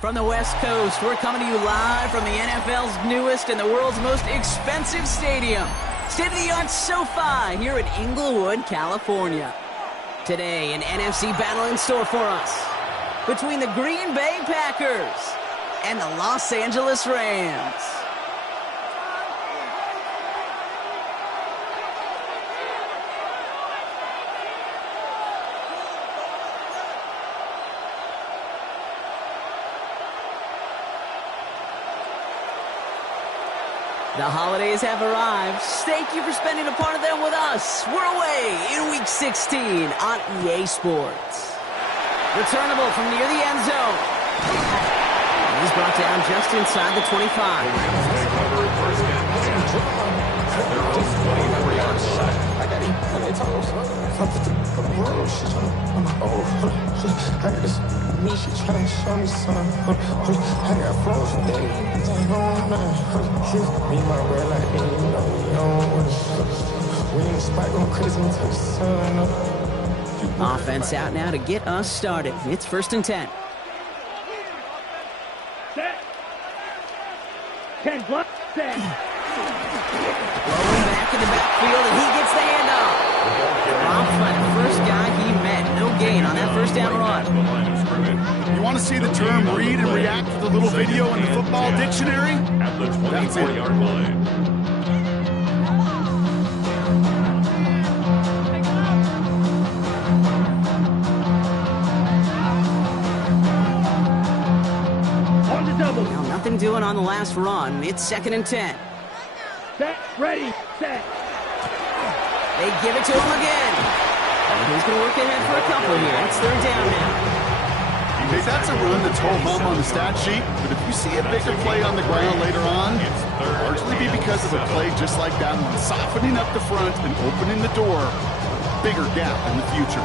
From the West Coast, we're coming to you live from the NFL's newest and the world's most expensive stadium, state-of-the-art SoFi here in Inglewood, California. Today, an NFC battle in store for us between the Green Bay Packers and the Los Angeles Rams. The holidays have arrived. Thank you for spending a part of them with us. We're away in Week 16 on EA Sports. Returnable from near the end zone. He's brought down just inside the 25. She tryna show me something. I got frozen days. I don't know. Me my red like you know you don't want. We ain't spike on crazy until the sun up. Offense out now to get us started. It's 1st and 10. Set. 10 block. Set. Rolling back in the backfield, and he gets the handoff. Dropped by the first guy he met. No gain on that first down run. You want to see the term read and react with a little video in the football dictionary? At the 24-yard line. On the double. Now, nothing doing on the last run. It's 2nd and 10. Set. Ready. Set. They give it to him again. And he's going to work ahead for a couple here. It's 3rd down now. Hey, that's a run that's ho-hum on the stat sheet, but if you see a bigger play on the ground later on, it'll largely be because of a play just like that one, softening up the front and opening the door, bigger gap in the future.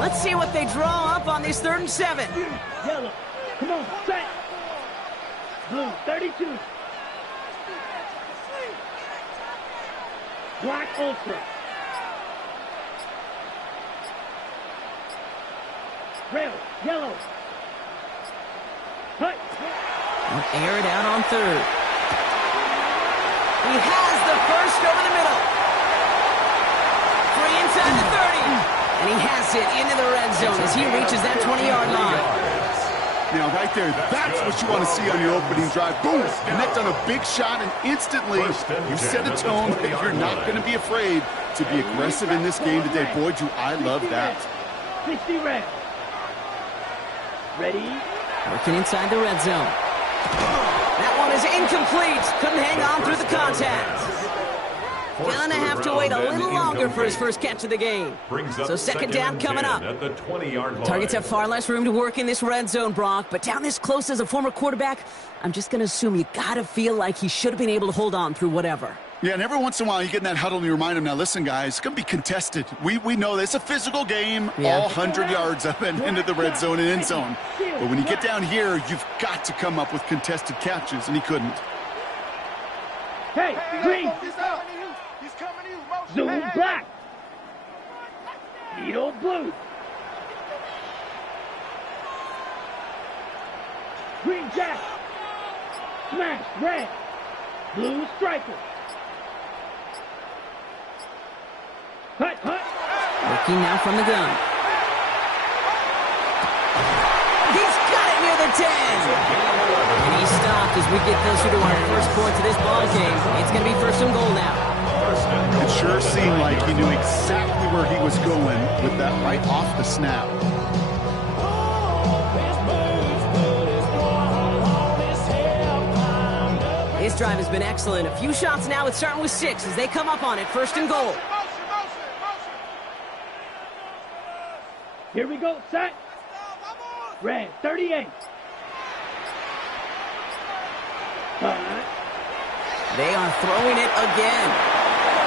Let's see what they draw up on this 3rd and 7. Yellow. Come on. Set. Blue. 32. Black Ultra. Red. Yellow. Cut. We'll air it out on 3rd. He has the first over the middle. Free inside the 30. And he has it into the red zone as he reaches that 20-yard line. Now, right there, that's what you want to see on your opening drive. Boom! Connect on a big shot, and instantly you set a tone that you're not going to be afraid to be aggressive in this game today. Boy, do I love that. 60 red. Ready? Working inside the red zone. That one is incomplete. Couldn't hang on through the contact. Gonna have to wait a little longer for his first catch of the game. So 2nd down coming up. At the 20-yard line. Targets have far less room to work in this red zone, Brock. But down this close as a former quarterback, I'm just going to assume you got to feel like he should have been able to hold on through whatever. Yeah, and every once in a while you get in that huddle and you remind him, now listen, guys, it's going to be contested. We know this. It's a physical game, all 100 yards up and into the red zone and end zone. But when you get down here, you've got to come up with contested catches, and he couldn't. Hey, green. Zoom black. Needle blue. Green jack. Smash red. Blue striker. Hut. Looking now from the gun. He's got it near the 10. And he's stopped as we get closer to our first points of this ball game. It's going to be 1st and goal now. It sure seemed like he knew exactly where he was going with that right off the snap. This this drive has been excellent. A few shots now. It's starting with 6 as they come up on it. 1st and goal. Here we go, set. Red, 38. They are throwing it again.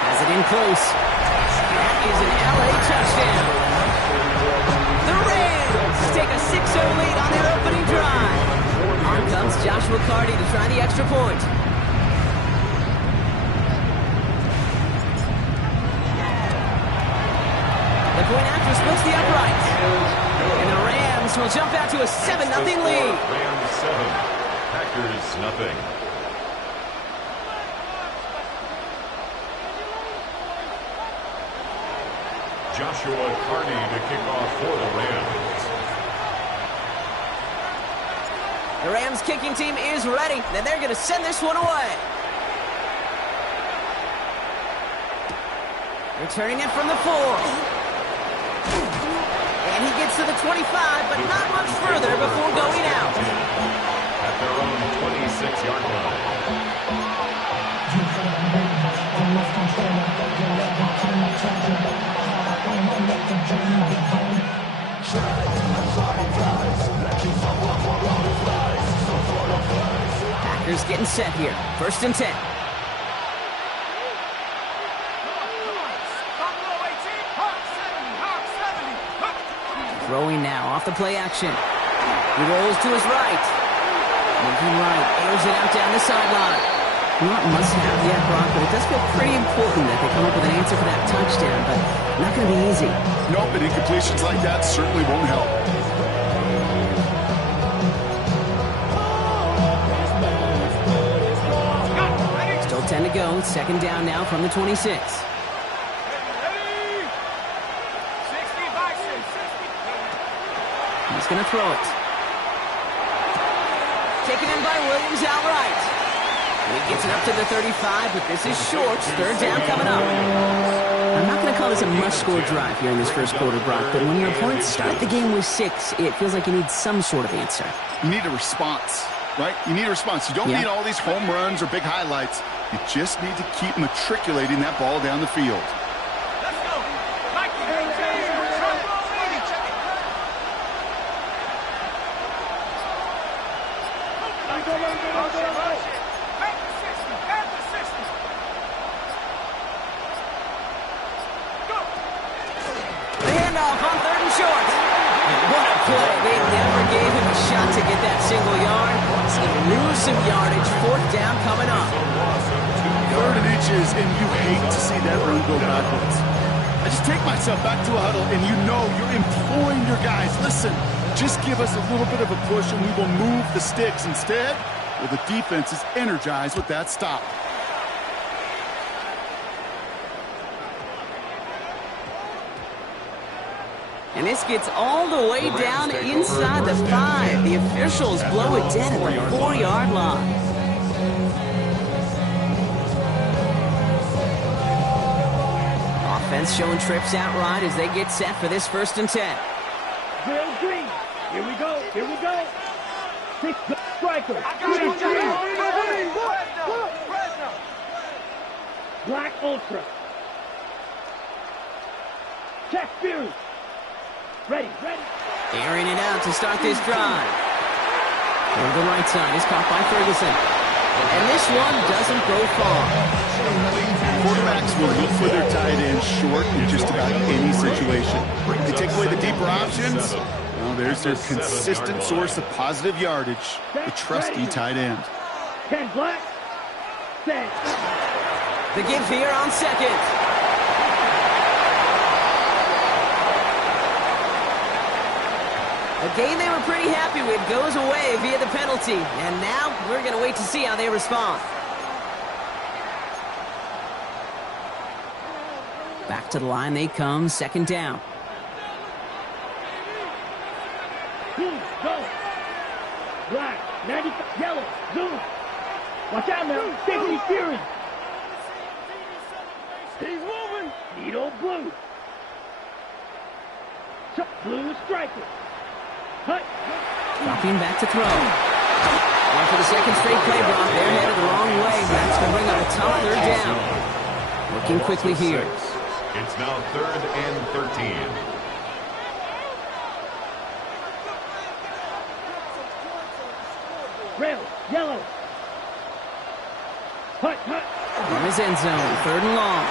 Has it in close. That is an LA touchdown. The Rams take a 6-0 lead on their opening drive. On comes Joshua Carty to try the extra point. The point after splits the upright. And the Rams will jump out to a 7-0 lead. Rams 7, Packers nothing. Joshua Carty to kick off for the Rams. The Rams kicking team is ready, and they're going to send this one away. Returning it from the 4. And he gets to the 25, but not much further before going out. At their own 26-yard line. Packers getting set here. 1st and 10. Throwing now off the play action. He rolls to his right. Moving right, airs it out down the sideline. Not must have yet, Brock, but it does feel pretty important that they come up with an answer for that touchdown, but not going to be easy. Nope, and incompletions like that certainly won't help. Still 10 to go. 2nd down now from the 26. He's going to throw it. Taken in by Williams outright. And he gets it up to the 35, but this is short. 3rd down coming up. I'm not going to call this a must-score drive here in this first quarter, Brock, but when your opponents start the game with 6, it feels like you need some sort of answer. You need a response, right? You need a response. You don't need all these home runs or big highlights. You just need to keep matriculating that ball down the field. To get that single yard. So lose some yardage. 4th down coming up. 3rd and inches, and you hate to see that run go backwards. I just take myself back to a huddle, and you know you're imploring your guys, listen, just give us a little bit of a push, and we will move the sticks. Instead, well, the defense is energized with that stop. And this gets all the way down inside the 5. The officials blow it dead at the 4-yard line. Offense showing trips outright as they get set for this 1st and 10. Drill green. Here we go. Here we go. 6 strikers. Black Ultra. Check Fury. Ready. Airing it out to start this drive. On the right side is caught by Ferguson. And this one doesn't go far. Quarterbacks will look for their tight end short in just about any situation. They take away the deeper options. Well, there's their consistent source of positive yardage, the trusty tight end. 10 black. Set. The give here on 2nd. A game they were pretty happy with goes away via the penalty. And now we're going to wait to see how they respond. Back to the line they come. 2nd down. Go. Black. 90. Yellow. Zoom. Watch out now. Safety Fury. He's moving. Needle blue. Blue striker. Dropping back to throw. And for the second straight play, Brock, they're headed the wrong way. That's going to bring up a tough third down. Looking quickly here. It's now 3rd and 13. Red, yellow. Hut, hut. In his end zone, 3rd and long.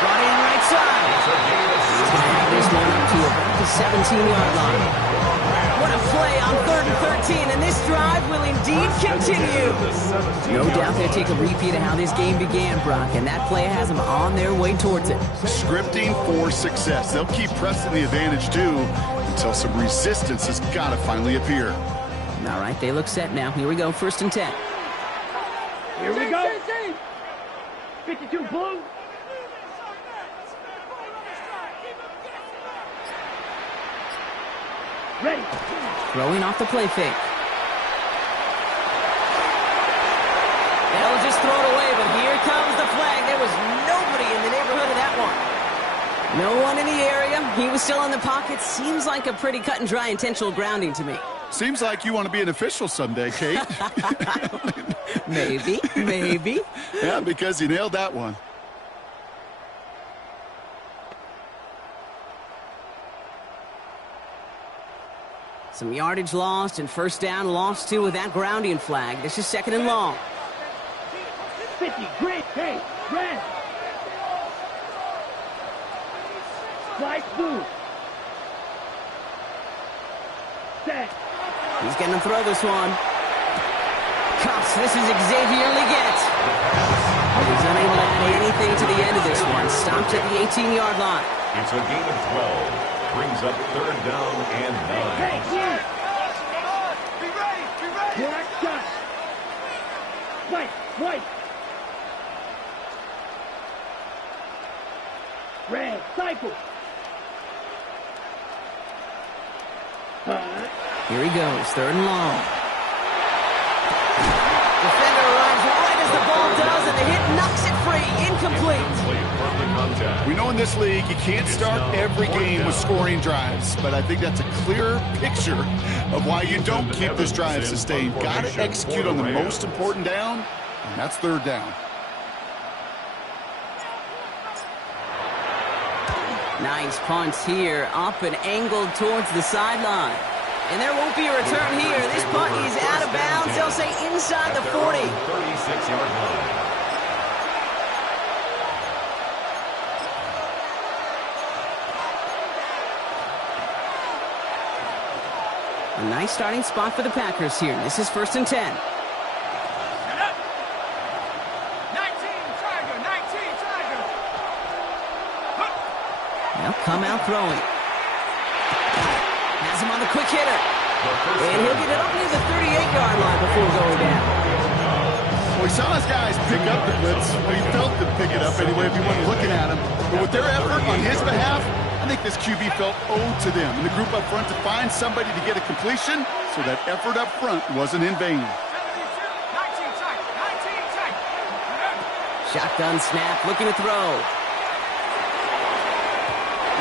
Brought in right side. He's going to have this one up to about the 17-yard line. What a play on 3rd and 13, and this drive will indeed continue. No doubt they'll take a repeat of how this game began, Brock, and that play has them on their way towards it. Scripting for success. They'll keep pressing the advantage, too, until some resistance has got to finally appear. All right, they look set now. Here we go, 1st and 10. Here we go. 52 blue. Ready. Throwing off the play fake. They'll just throw it away, but here comes the flag. There was nobody in the neighborhood of that one. No one in the area. He was still in the pocket. Seems like a pretty cut and dry intentional grounding to me. Seems like you want to be an official someday, Kate. Maybe, maybe. Yeah, because you nailed that one. Some yardage lost and 1st down lost too with that grounding flag. This is 2nd and long. 50, green, hey, red. Slice blue. Set. He's going to throw this one. Cuffs, this is Xavier Leggett. He's unable to add anything to the end of this one. Stopped at the 18-yard line. It's a gain of 12. Brings up 3rd down and 9. Hey, yeah. Be ready. Black shot. White. Red, cycle. Here he goes, 3rd and long. Defender runs right as the ball does, and the hit knocks it free. Incomplete. We know in this league you can't start every game with scoring drives, but I think that's a clear picture of why you don't keep this drive sustained. Got to execute on the most important down, and that's 3rd down. Nice punt here, up and angled towards the sideline. And there won't be a return here. This punt is out of bounds. They'll say inside the 40. 36-yard line. A nice starting spot for the Packers here. This is 1st and 10. 19, Tiger. They'll come out throwing. Has him on the quick hitter. And he'll get it up near the 38-yard line before going down. Well, we saw his guys pick up the blitz. Well, he felt them pick it up anyway if you weren't looking at him. But with their effort on his behalf, I think this QB felt owed to them and the group up front to find somebody to get a completion, so that effort up front wasn't in vain. Shotgun snap, looking to throw.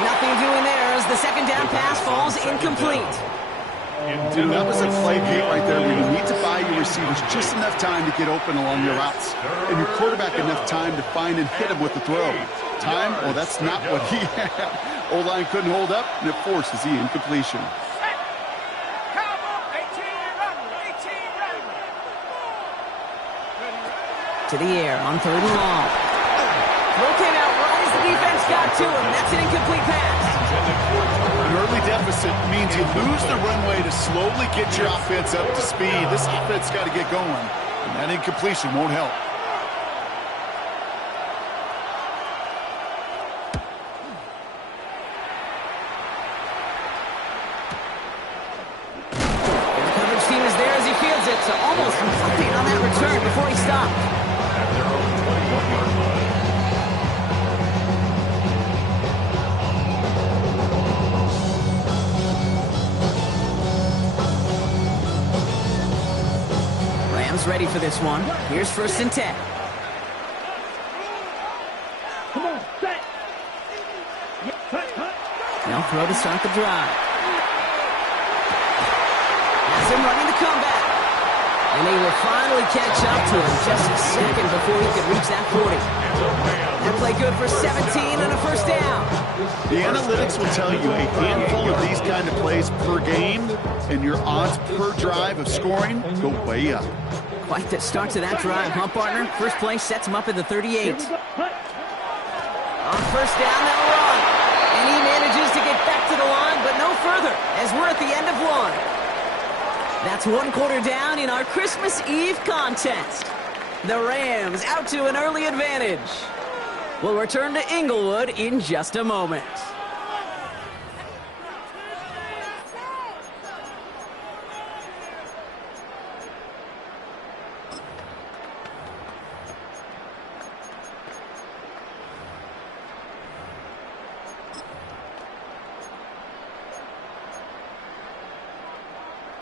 Nothing doing there as the 2nd down pass falls incomplete. And that was a play, Kate, right there where you need to buy your receivers just enough time to get open along your routes, and your quarterback enough time to find and hit him with the throw. Time? Well, that's not what he had. O-line couldn't hold up, and it forces the incompletion. To the air on 3rd and long. Throw came out right as the defense got to him. That's an incomplete pass. An early deficit means you lose the runway to slowly get your offense up to speed. This offense got to get going, and that incompletion won't help. The coverage team is there as he fields it, so almost nothing on that return before he stopped. At their own 21-yard line. Rams ready for this one. Here's 1st and 10. Come on, set. Cut. They'll throw to start the drive. Has him running the comeback. And they will finally catch up to him just a second before he could reach that 40. That play good for 17 and a first down. The analytics will tell you a handful of these kind of plays per game, and your odds per drive of scoring go way up. Quite the start to that drive, huh, partner? First play sets him up at the 38. On first down, they'll run. And he manages to get back to the line, but no further, as we're at the end of one. That's one quarter down in our Christmas Eve contest. The Rams out to an early advantage. We'll return to Inglewood in just a moment.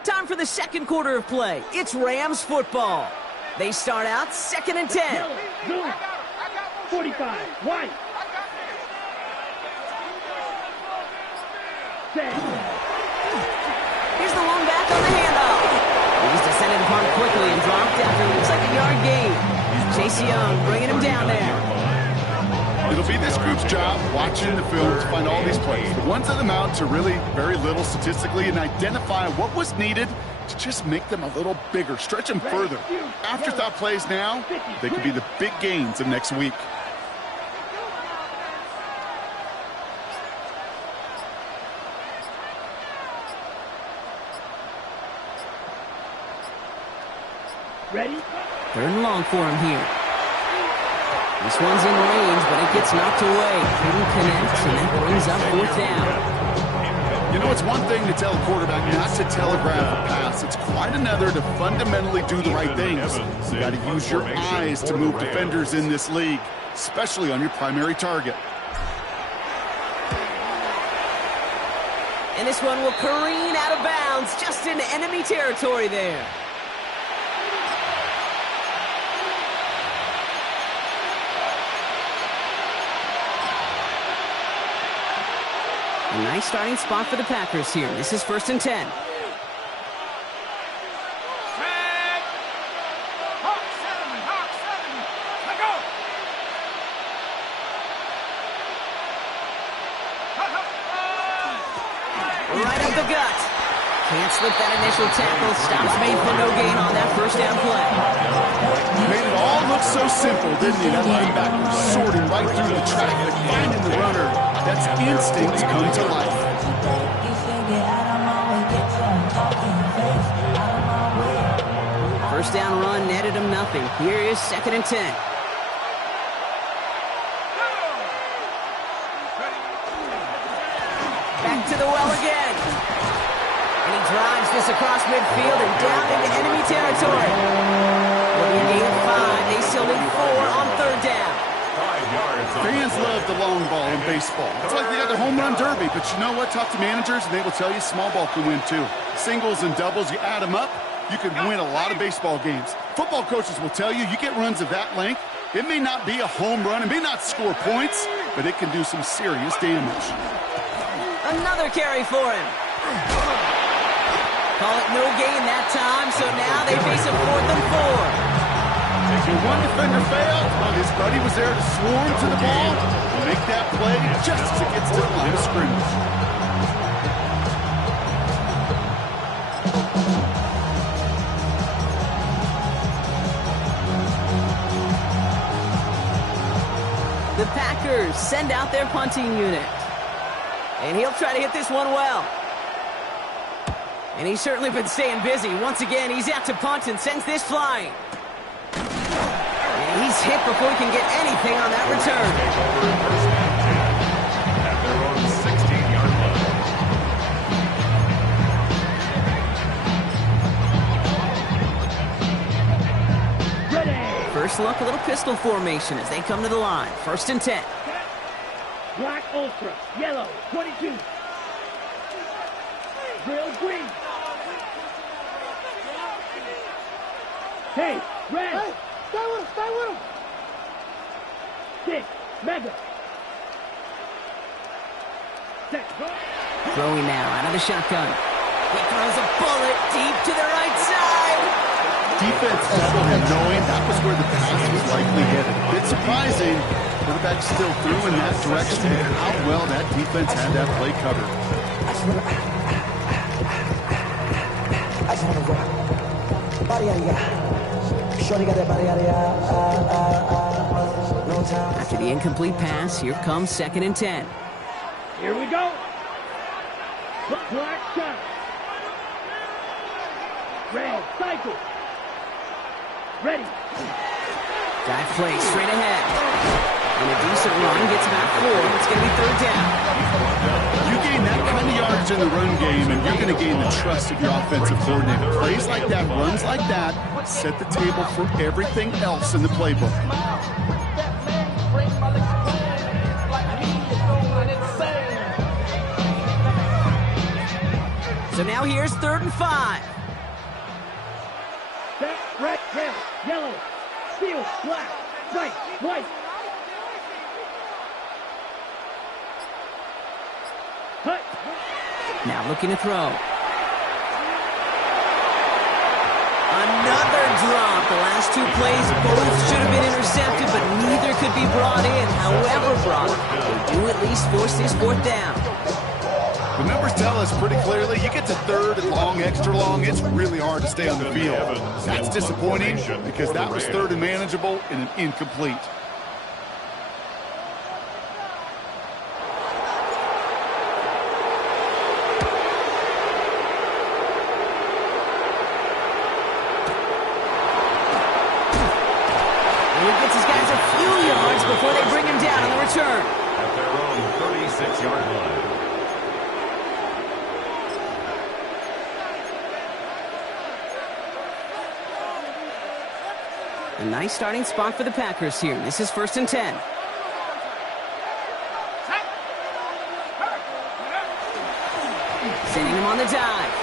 Time for the second quarter of play. It's Rams football. They start out 2nd and 10. Yellow, blue, 45, white. Set. Here's the one back on the handoff. He's descended upon quickly and dropped after it looks like a yard gain. Chase Young bringing him down there. It'll be this group's job watching the film to find all these plays. The ones that amount to really very little statistically and identify what was needed to just make them a little bigger, stretch them further. Afterthought plays now, they could be the big gains of next week. Ready? 3rd and long for him here. This one's in range, but it gets knocked away. Couldn't connect, and that brings up 4th down. You know, it's one thing to tell a quarterback not to telegraph a pass. It's quite another to fundamentally do the right things. You got to use your eyes to move defenders in this league, especially on your primary target. And this one will careen out of bounds just into enemy territory there. A nice starting spot for the Packers here. This is 1st and 10. Right up the gut. Can't slip that initial tackle. Stops made for no gain on that first down play. Made it all look so simple, didn't he? That linebacker sorting right through the traffic, finding the runner. That's instinct come to life. First down run netted him nothing. Here is 2nd and 10. Back to the well again. And he drives this across midfield and down into enemy territory. Will be a gain of 5. They still need 4 on 3rd down. Fans love the long ball in baseball. It's like they got the home run derby, but you know what? Talk to managers, and they will tell you small ball can win too. Singles and doubles, you add them up, you can win a lot of baseball games. Football coaches will tell you, you get runs of that length, it may not be a home run, it may not score points, but it can do some serious damage. Another carry for him. Call it no gain that time, so now they face a 4th and 4. If one defender failed, his buddy was there to swarm to the ball and make that play just as it gets to the line of scrimmage. The Packers send out their punting unit. And he'll try to hit this one well. And he's certainly been staying busy. Once again, he's out to punt and sends this flying. And he's hit before he can get anything on that return. At their own 16-yard line. Ready. First look, a little pistol formation as they come to the line. 1st and 10. Black Ultra, yellow, 22. Drill green. Hey, red. Hey, stay with him. 6, mega. Set, go. Throwing now out of the shotgun. He throws a bullet deep to the right side. Defense doubled him, knowing that was where the pass was likely headed. A bit surprising. Quarterback still threw in that direction, and how well that defense had that play covered. After the incomplete pass, here comes 2nd and 10. Here we go. Black shot. Red cycle. Ready. Dive play straight ahead. And a decent run gets about 4. It's going to be 3rd down. You gain that kind of yardage in the run game, and you're going to gain the trust of your offensive coordinator. Plays like that, runs like that, set the table for everything else in the playbook. So now here's 3rd and 5. Set, red, red, yellow, steel, black, white, white. Cut. Now looking to throw. Another drop. The last 2 plays both should have been intercepted, but neither could be brought in. However brought, they do at least force this 4th down. The numbers tell us pretty clearly, you get to 3rd and long, extra long, it's really hard to stay on the field. That's disappointing because that was 3rd and manageable and an incomplete. And he gets his guys a few yards before they bring him down on the return. At their own 36-yard line. A nice starting spot for the Packers here. This is 1st and 10. Sending him on the dive.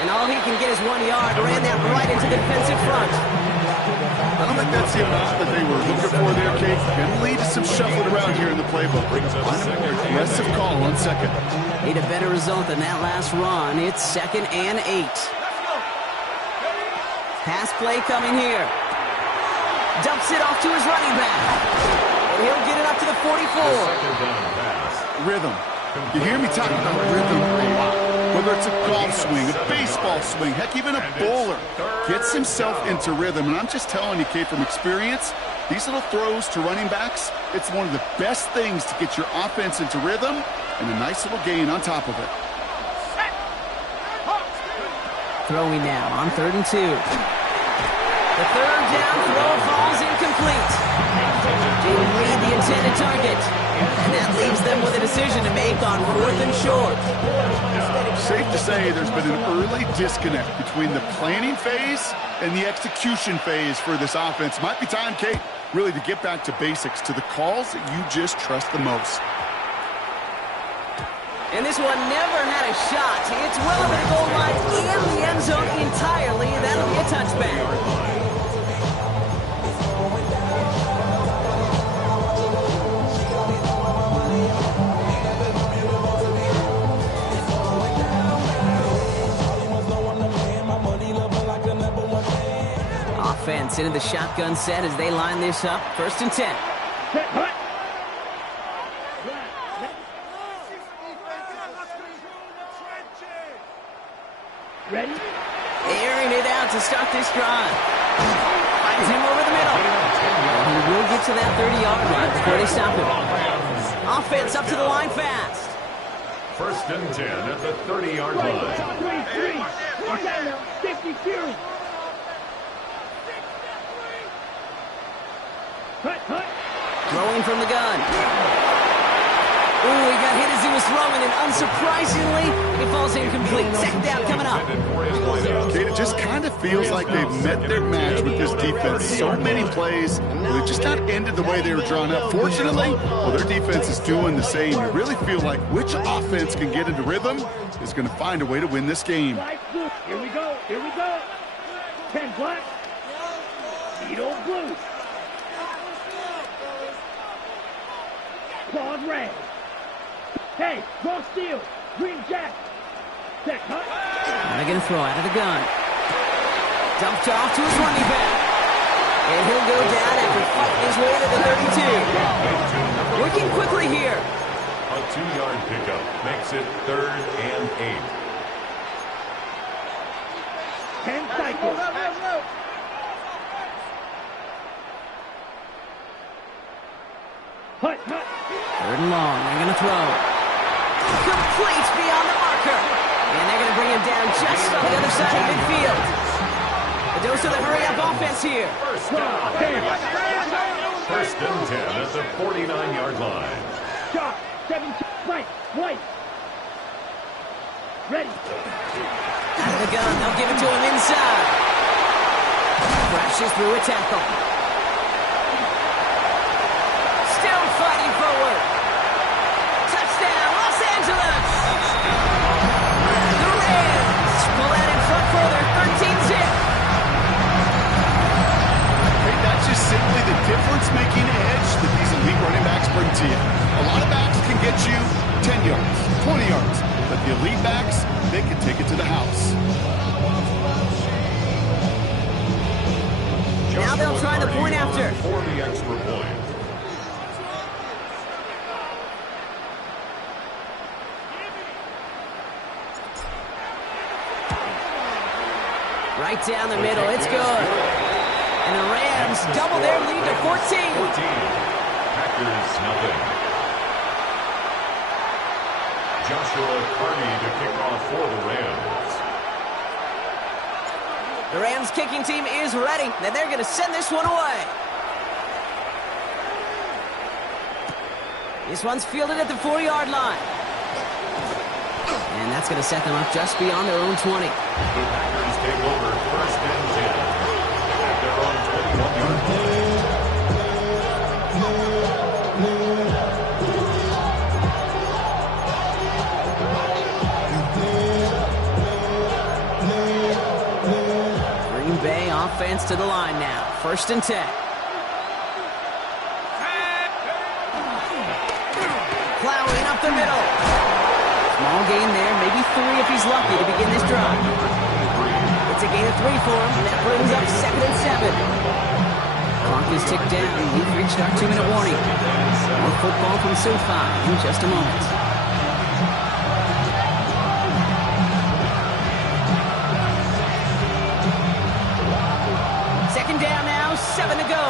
And all he can get is 1 yard. Ran that right into the defensive front. I don't think that's the amount that they were looking for there, Kate. Going to lead to some shuffling around here in the playbook. Find a more aggressive call on 2nd. Need a better result than that last run. It's 2nd and 8. Pass play coming here. Dumps it off to his running back. And he'll get it up to the 44. Second down pass. Rhythm. You hear me talking about rhythm a lot. Whether it's a golf swing, a baseball swing, heck, even a bowler gets himself into rhythm. And I'm just telling you, Kate, from experience, these little throws to running backs, it's one of the best things to get your offense into rhythm and a nice little gain on top of it. Throwing now on 3rd and 2. The 3rd down throw falls incomplete. Didn't read the intended target. And that leaves them with a decision to make on 4th and short. Safe to say there's been an early disconnect between the planning phase and the execution phase for this offense. Might be time, Kate, really to get back to basics, to the calls that you just trust the most. And this one never had a shot. It's well over the goal line and the end zone entirely. That'll be a touchback. Offense into the shotgun set as they line this up. 1st and 10. Set, hut. Ready? Airing it out to start this drive. Finds him over the middle. And he will get to that 30-yard line before they stop him. Offense up to the line fast. 1st and 10 at the 30-yard line. 50 Fury. Cut. Throwing from the gun. Ooh, he got hit as he was throwing, and unsurprisingly, it falls incomplete. 2nd down coming up. Kate, it just kind of feels like they've met their match with this defense. So many plays, they've just not ended the way they were drawn up. Fortunately, well, their defense is doing the same. You really feel like which offense can get into rhythm is going to find a way to win this game. Here we go. 10 black. Beetle blue. Claws red. Hey, raw steel. Green jack. Set, huh? Now they're going to throw out of the gun. Dumped off to his running back. And he'll go down after fighting his way to the 32. Working quickly here. A 2-yard pickup makes it 3rd and 8. 10 cycles. Hut, hut. 3rd and long. They're going to throw. Complete beyond the marker. And they're going to bring him down just on the other side of midfield. A dose of the hurry-up offense here. First down. First and 10 at the 49-yard line. Shot. 7, right, white. Ready. Out of the gun. They'll give it to him inside. Crashes through a tackle. Still fighting forward. Touchdown, Los Angeles. The Rams pull out in front further, 13-zip. Hey, that's just simply the difference-making edge that these elite running backs bring to you. A lot of backs can get you 10 yards, 20 yards, but the elite backs, they can take it to the house. Now they'll try the point after. For the extra point. Right down the middle, it's good. And the Rams double their lead to 14. Packers nothing. Joshua Carney to kick off for the Rams. The Rams kicking team is ready, and they're going to send this one away. This one's fielded at the 4-yard line. And that's going to set them up just beyond their own 20. The Packers take over 1st and 10 at their own 21-yard line. Green Bay offense to the line now. 1st and 10. Plowing up the middle. Small gain there, maybe 3 if he's lucky to begin this drive. It's a gain of 3 for him, and that brings up 2nd and 7. Clock is ticked down. We've reached our 2-minute warning. More football from SoFi in just a moment. Second down now, 7 to go.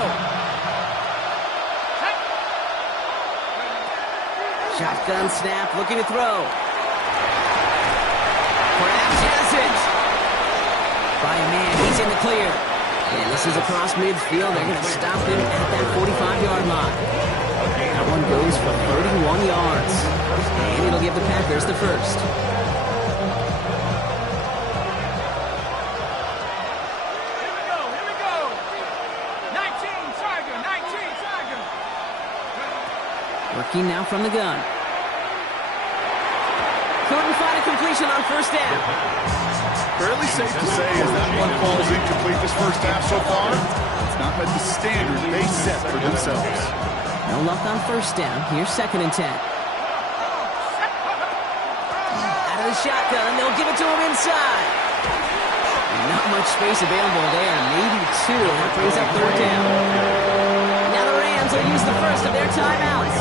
Shotgun snap, looking to throw. Perhaps has it. By a man, he's in the clear. And this is across midfield. They're going to stop him at that 45-yard line. That one goes for 31 yards. And it'll give the Packers the first. Here we go. 19 Tiger. Working now from the gun. Couldn't find a completion on 1st down. Fairly safe to say as that one falls incomplete this first half so far, it's not met the standard they set for themselves. No luck on 1st down. Here's 2nd and 10. Out of the shotgun, they'll give it to him inside. Not much space available there. Maybe 2. That brings up 3rd down. Now the Rams will use the first of their timeouts.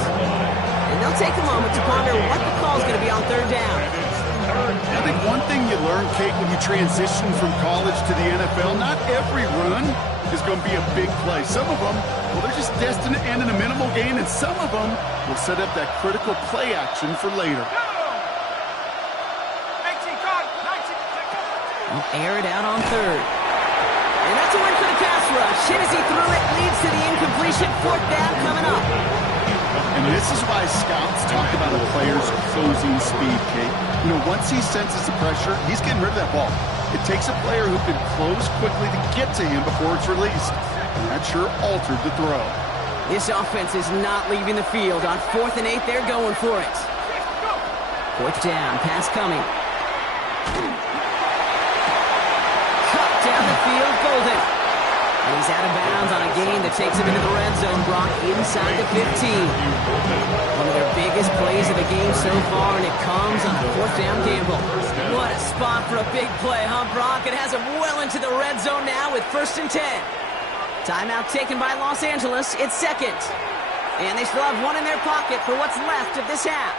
And they'll take a moment to ponder what the call is going to be on 3rd down. I think one thing you learn, Kate, when you transition from college to the NFL, not every run is going to be a big play. Some of them, well, they're just destined to end in a minimal gain, and some of them will set up that critical play action for later. They'll air it out on 3rd. And that's a win for the pass rush. Hit as he threw it, leads to the incompletion. 4th down coming up. And this is why scouts talk about a player's closing speed, Kate. You know, once he senses the pressure, he's getting rid of that ball. It takes a player who can close quickly to get to him before it's released. And that sure altered the throw. This offense is not leaving the field. On 4th and 8, they're going for it. 4th down, pass coming. Cut down the field, Golden. And he's out of bounds on a gain that takes him into the red zone. Brock inside the 15. One of their biggest plays of the game so far, and it comes on a 4th down gamble. What a spot for a big play, huh, Brock? It has him well into the red zone now with 1st and 10. Timeout taken by Los Angeles. It's second. And they still have one in their pocket for what's left of this half.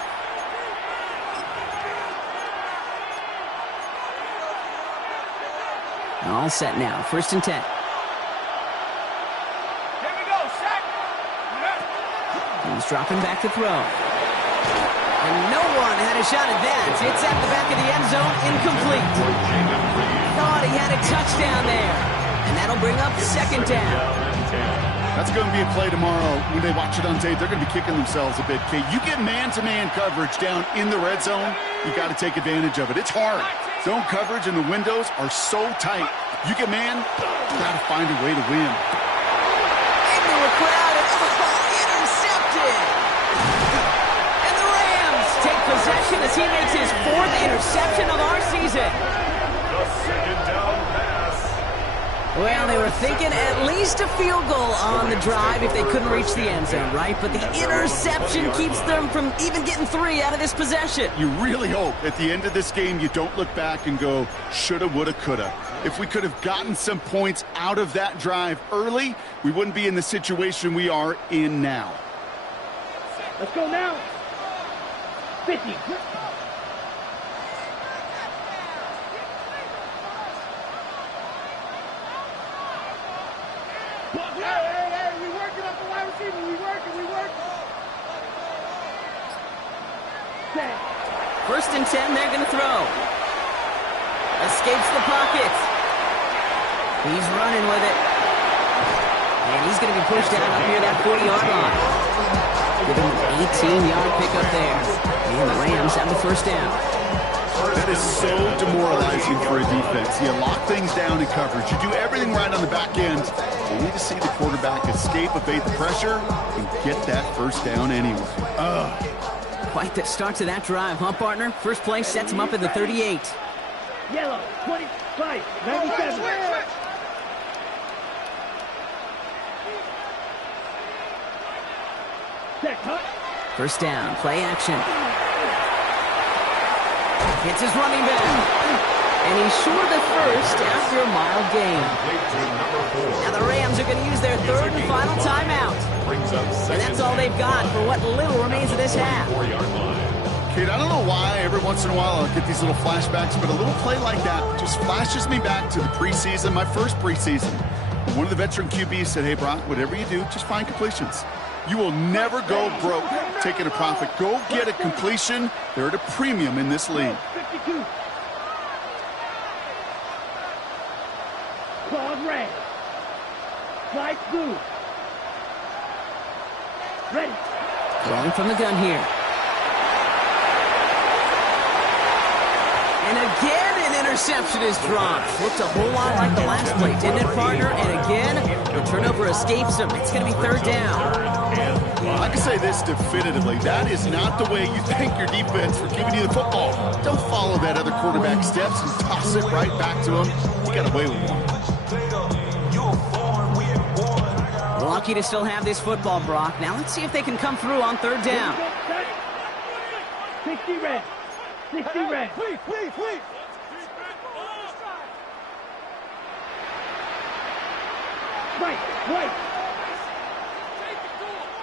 All set now. 1st and 10. Here we go, sack. He's dropping back to throw. And no one had a shot at that. It's at the back of the end zone, incomplete. Thought he had a touchdown there. And that'll bring up 2nd down. That's going to be a play tomorrow. When they watch it on tape, they're going to be kicking themselves a bit. Okay, you get man-to-man coverage down in the red zone, you got to take advantage of it. It's hard. Zone coverage and the windows are so tight. You get man, you got to find a way to win. Into a crowd, and intercepted. And the Rams take possession as he makes his 4th interception of our season. The 2nd down pass. Well, they were thinking at least a field goal on the drive if they couldn't reach the end zone, right? But the interception keeps them from even getting 3 out of this possession. You really hope at the end of this game you don't look back and go, shoulda, woulda, coulda. If we could have gotten some points out of that drive early, we wouldn't be in the situation we are in now. Let's go now. 50. Hey, we working up the wide receiver. We working. 1st and 10, they're going to throw. Escapes the pocket. He's running with it. And he's going to be pushed down up near that 40-yard line. Give him an 18-yard pickup there. And the Rams have the 1st down. That is so demoralizing for a defense. You lock things down in coverage. You do everything right on the back end. You need to see the quarterback escape, evade the pressure, and get that 1st down anyway. Quite the start to that drive, huh, partner? First play sets him up at the 38. Yellow. 25. 97. Set cut. 1st down, play action. Hits his running back. And he's short of the 1st after a mild gain. Now the Rams are going to use their 3rd and final timeout. And that's all they've got for what little remains of this half. Kate, I don't know why every once in a while I'll get these little flashbacks, but a little play like that just flashes me back to the preseason, my first preseason. One of the veteran QBs said, hey, Brock, whatever you do, just find completions. You will never go broke taking a profit. Go get a completion. They're at a premium in this league. 52. Claude red. Slide blue. Ready. Throwing from the gun here. And again, an interception is dropped. Looked a whole lot like the last play, didn't it, partner? And again, the turnover escapes him. It's going to be 3rd down. I can say this definitively. That is not the way you thank your defense for giving you the football. Don't follow that other quarterback steps and toss it right back to him. You got away with one. Lucky to still have this football, Brock. Now let's see if they can come through on 3rd down. 60 red. 60 red. Please. White.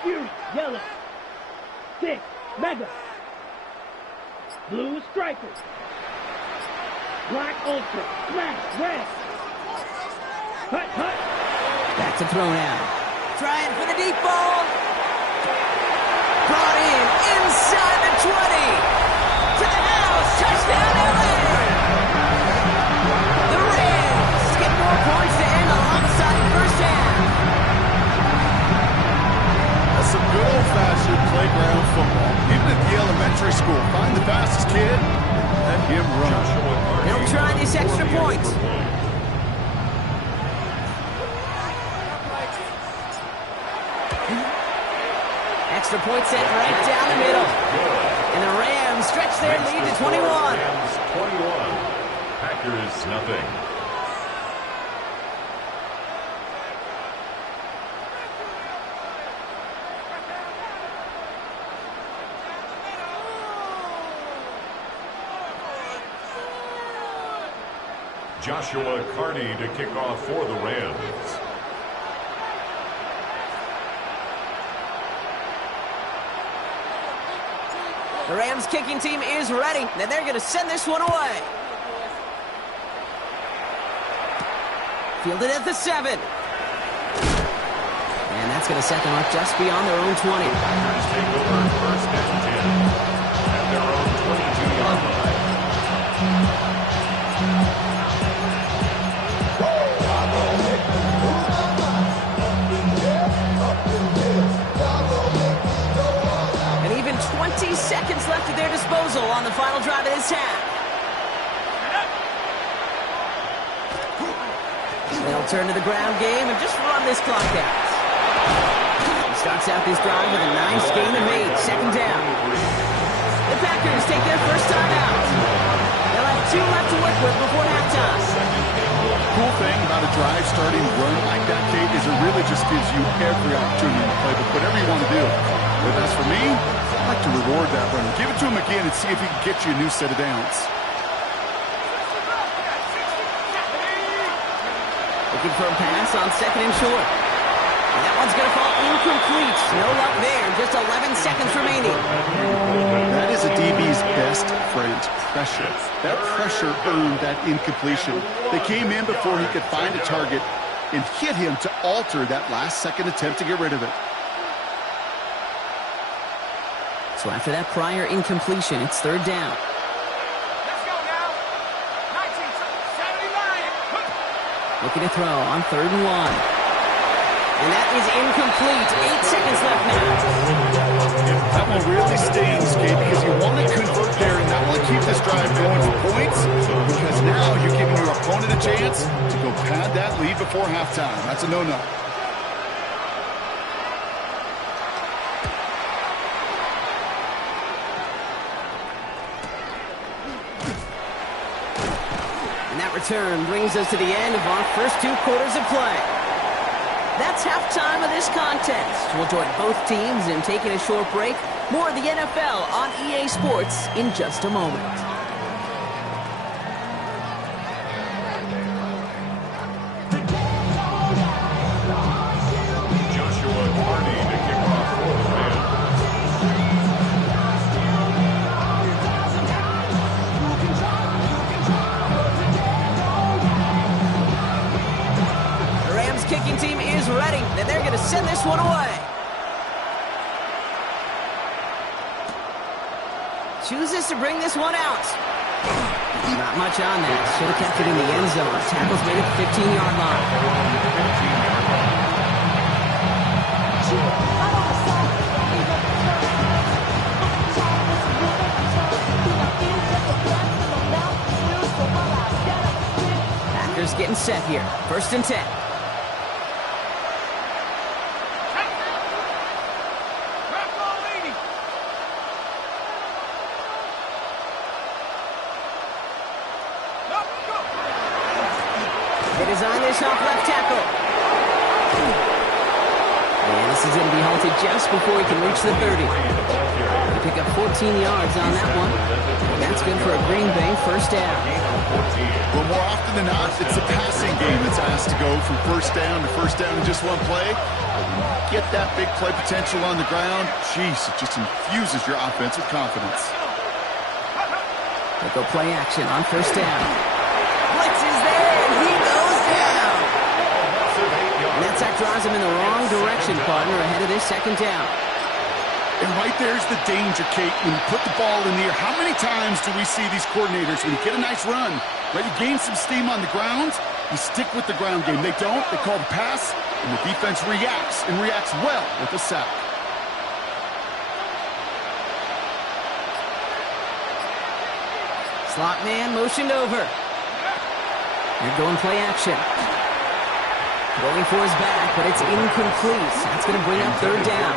Fury, yellow. 6, mega. Blue strikers. Black ultra, smash, red. Hut. Back to throw now. Trying for the deep ball. Brought in inside the 20. To the house. Touchdown, LA. The Rams get more points to end a lopsided 1st half. That's some good old-fashioned playground football. Even at the elementary school, find the fastest kid, let him run. They'll try this extra point. Extra point set right down the middle. And the Rams stretch their lead to 21. Rams 21. Packers nothing. Joshua Carney to kick off for the Rams. The Rams kicking team is ready, and they're going to send this one away. Fielded at the 7. And that's going to set them up just beyond their own 20. Packers take over first and 10 at their own 22-yard line. And even 20 seconds left at their disposal on the final drive of this half. They'll turn to the ground game and just run this clock out. He starts out this drive with a nice gain of 8, second down. The Packers take their first time out. They'll have 2 left to work with before halftime. Cool thing about a drive starting run like that, Kate, is it really just gives you every opportunity to play with whatever you want to do. But as for me, I like to reward that run. Give it to him again and see if he can get you a new set of downs. Looking for a pass on second and short. And that one's going to fall incomplete. No luck there. Just 11 seconds remaining. That is a DB's best friend, pressure. That pressure earned that incompletion. They came in before he could find a target and hit him to alter that last-second attempt to get rid of it. So after that prior incompletion, it's third down. Let's go now. 1979. Looking to throw on third and 1. And that is incomplete. 8 seconds left now. That one really stings, Kate, because you want to convert there and not only keep this drive going for points, because now you're giving your opponent a chance to go pad that lead before halftime. That's a no-no. And that return brings us to the end of our first 2 quarters of play. That's halftime of this contest. We'll join both teams in taking a short break. More of the NFL on EA Sports in just a moment. Joshua Carney to kick off for the Rams. The Rams kicking team is ready, and they're going to send this one away. Chooses to bring this one out. Not much on that. Should have kept it in the end zone. Tackle's made at the 15-yard line. Packers getting set here. First and 10. They design this off left tackle. And this is going to be halted just before he can reach the 30. They pick up 14 yards on that one. That's good for a Green Bay first down. Well, more often than not, it's the passing game that's asked to go from first down in just one play. Get that big play potential on the ground. Jeez, it just infuses your offense with confidence. They go play action on first down. Blitz is there, and he goes down. And that sack draws him in the wrong direction, partner, ahead of this second down. And right there's the danger, Kate, when you put the ball in the air. How many times do we see these coordinators, when you get a nice run, right, you gain some steam on the ground, you stick with the ground game. They don't, they call the pass, and the defense reacts, and reacts well with a sack. Slot man motioned over. They're going play action. Going for his back, but it's incomplete. That's going to bring up third down.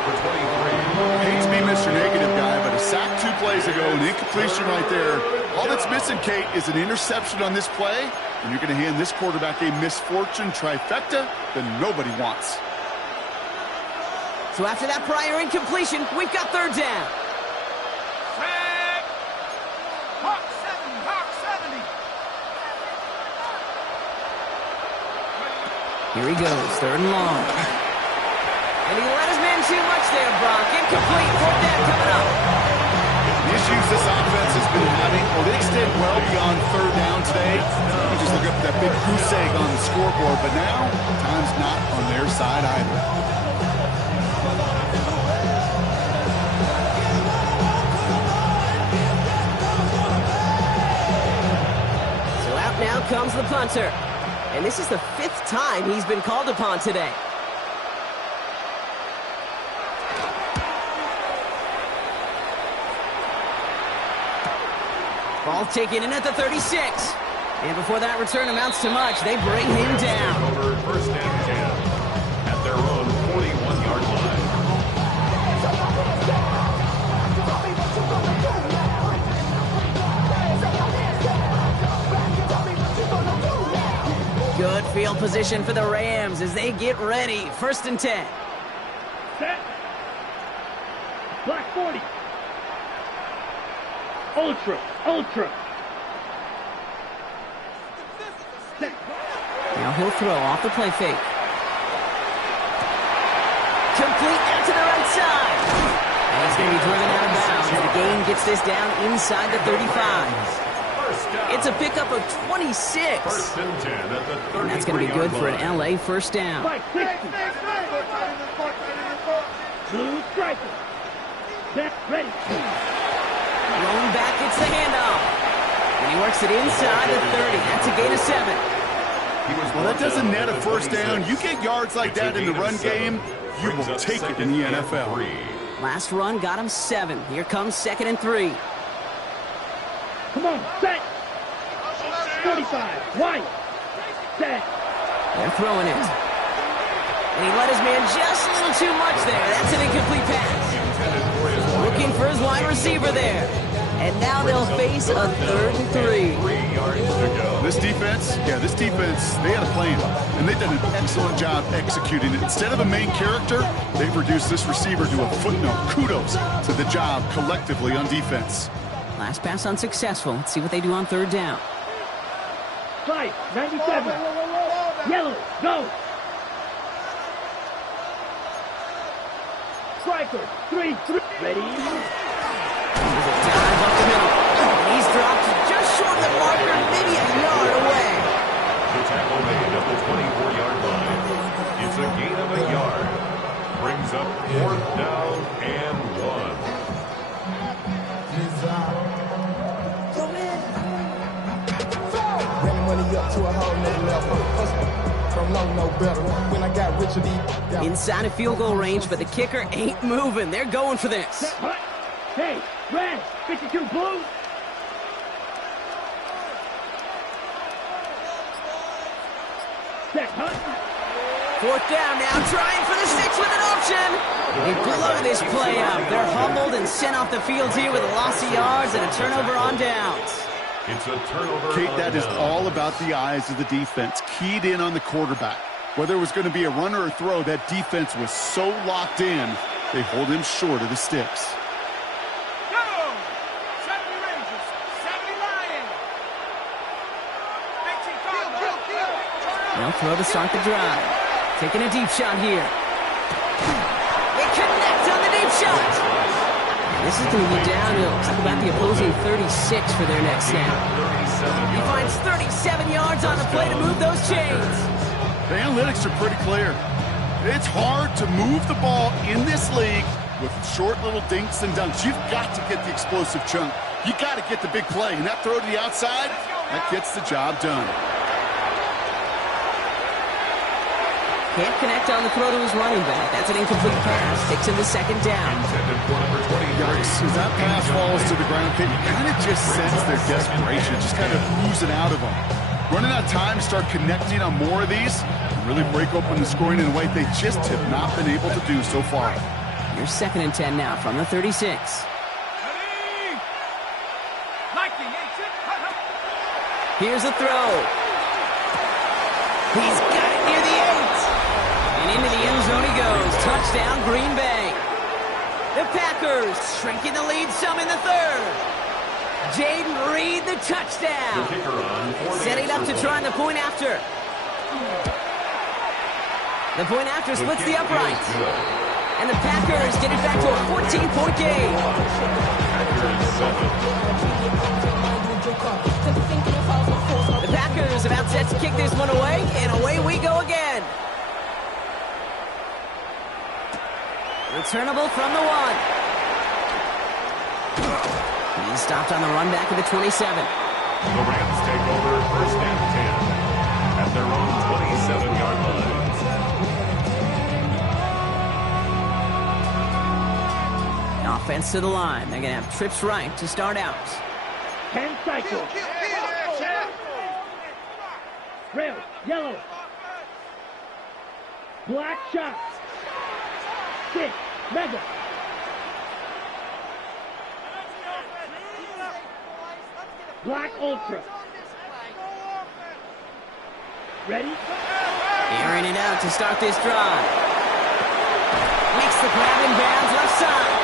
Hate to be Mr. Negative guy, but a sack 2 plays ago, an incompletion right there. All that's missing, Kate, is an interception on this play, and you're going to hand this quarterback a misfortune trifecta that nobody wants. So after that prior incompletion, we've got third down. Flag. Hawk 70. Hawk 70. Here he goes, 3rd and long. And he let his man too much there, Brock. Incomplete. 4th down coming up. The issues this offense has been having, well, they extend well beyond 3rd down today. You just look up at that big goose egg on the scoreboard, but now time's not on their side either. So out now comes the punter. And this is the 5th time he's been called upon today. Ball taken in at the 36. And before that return amounts to much, they bring him down. Over 1st and 10 at their own 41-yard line. Good field position for the Rams as they get ready. 1st and 10. Set. Black 40. Ultra. Set. Now he'll throw off the play fake. Complete out to the right side. And he's going to be driven out of bounds. The game gets this down inside the 35. It's a pickup of 26. 1st and 10 at the 33-yard line. And that's going to be good for an LA 1st down. Right 60. Blue striker. Set. Ready. Rolling back, gets the handoff. And he works it inside the 30. That's a gain of 7. Well, that doesn't net a 1st down. You get yards like that in the run game, you will take it in the NFL. Last run got him 7. Here comes 2nd and 3. Come on, set. 45. White. Set. They're throwing it. And he let his man just a little too much there. That's an incomplete pass. Looking for his wide receiver there. And now they'll face a 3rd and 3. 3 yards to go. This defense, they had a plan, and they've done an excellent job executing it. Instead of a main character, they've reduced this receiver to a footnote. Kudos to the job collectively on defense. Last pass unsuccessful. Let's see what they do on 3rd down. 5. 97. Yellow. Go. Striker. 3. Ready. There's a dive up the middle. And he's dropped just short of the marker, maybe a yard away. The tackle made at the 24-yard line. It's a gain of a yard. Brings up 4th down and 1. Running money up to a whole nother level. From low, no better. When I got rich of these. Inside of field goal range, but the kicker ain't moving. They're going for this. Set. Hut. Hey, red. 52 blue. Set. Hut. 4th down now, trying for the 6 with an option. They blow this play up. They're humbled and sent off the field here with a loss of yards and a turnover on downs. It's a turnover. Kate, that is all about the eyes of the defense, keyed in on the quarterback. Whether it was going to be a run or a throw, that defense was so locked in, they hold him short of the sticks. Go! 70 Rangers, 70 Lions. 18 Cardinals. They'll throw to start the drive. Taking a deep shot here. They connect on the deep shot. This is going to be downhill. Talk about the opposing 36 for their next snap. He finds 37 yards on the play to move those chains. The analytics are pretty clear. It's hard to move the ball in this league with short little dinks and dunks. You've got to get the explosive chunk. You got to get the big play. And that throw to the outside, that gets the job done. Can't connect on the throw to his running back. That's an incomplete pass. Takes him to 2nd down. Yikes. As that pass falls to the ground, you kind of just sense their desperation, just kind of oozing out of them. Running out of time to start connecting on more of these and really break open the scoring in a way they just have not been able to do so far. Here's 2nd and 10 now from the 36. Here's a throw. He's got it near the 8. And into the end zone he goes. Touchdown, Green Bay. The Packers shrinking the lead some in the 3rd. Jaden Reed, the touchdown. The kicker on Setting up to try the point after. The point after splits the uprights. And the Packers get it back to a 14-point game. The Packers about set to kick this one away, and away we go again. Returnable from the 1. He's stopped on the run back at the 27. The Rams take over first and 10 at their own 27-yard line. Offense to the line. They're going to have trips right to start out. 10 cycles. Red, yellow. Black shots. 6, mega. Black ultra. Ready? Airing it out to start this drive. Makes the grab in bounds left side.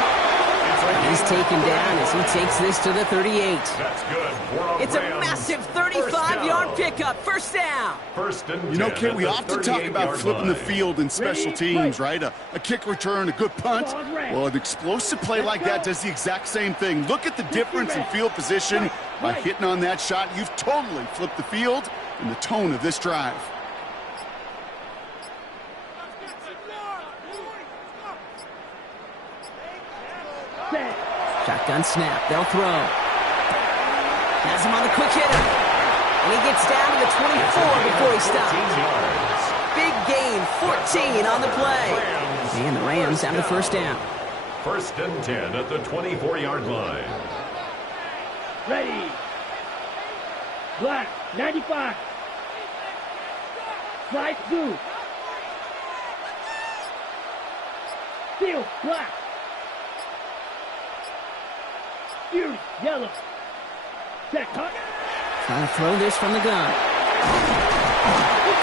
He's taken down as he takes this to the 38. That's good. It's a massive 35-yard pickup. First down. First and 10. You know, Kit, we often talk about 38-yard flipping the line. field in special teams, right? A kick return, a good punt. Well, an explosive play like that does the exact same thing. Look at the difference in field position. By hitting on that shot, you've totally flipped the field and the tone of this drive. Set. Shotgun snap. They'll throw. Has him on the quick hitter. And he gets down to the 24 before he stops. Big gain, 14 on the play. And the Rams have the first down. First and 10 at the 24-yard line. Ready. Black, 95. Slide through. Steel, black. Fury, yellow. Set, cut. Trying to throw this from the gun.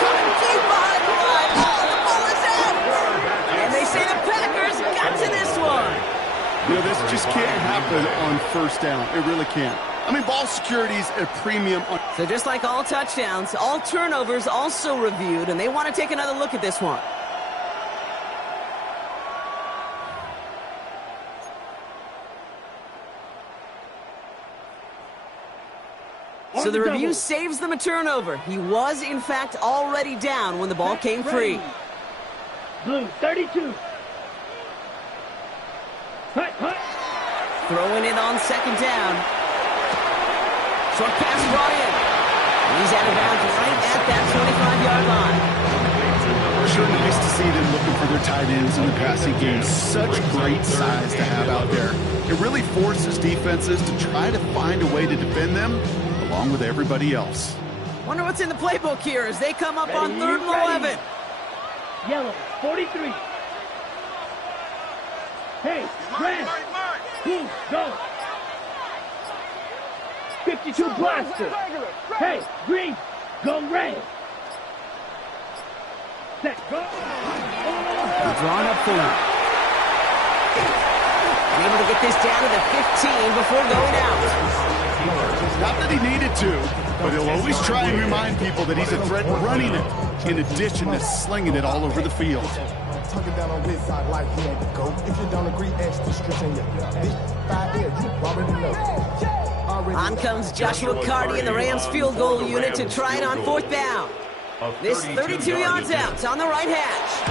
Coming deep behind the line. Oh, the ball is out. And they say the Packers got to this one. You know, this just can't happen on first down. It really can't. I mean, ball security is a premium. So just like all touchdowns, all turnovers also reviewed, and they want to take another look at this one. So the review saves them a turnover. He was, in fact, already down when the ball came free. Blue, 32. Hut, hut. Throwing it on second down. Short pass brought in. He's out of bounds right at that 25-yard line. Sure nice to see them looking for their tight ends in the passing game. Such great size to have out there. It really forces defenses to try to find a way to defend them along with everybody else. Wonder what's in the playbook here as they come up on 3rd and 11. Yellow, 43. Hey, red. Blue, go. 52 blaster. Hey, green, go red. Set, go. They're drawn up for him. Able to get this down to the 15 before going out. Not that he needed to, but he'll always try and remind people that he's a threat running it, in addition to slinging it all over the field. Tugging down on his side like he had to go. If you don't agree, ask the stretch in your this 5 years, you already know. On comes Joshua Carty and the Rams field goal unit to try it on 4th down. This 32 yards out on the right hash.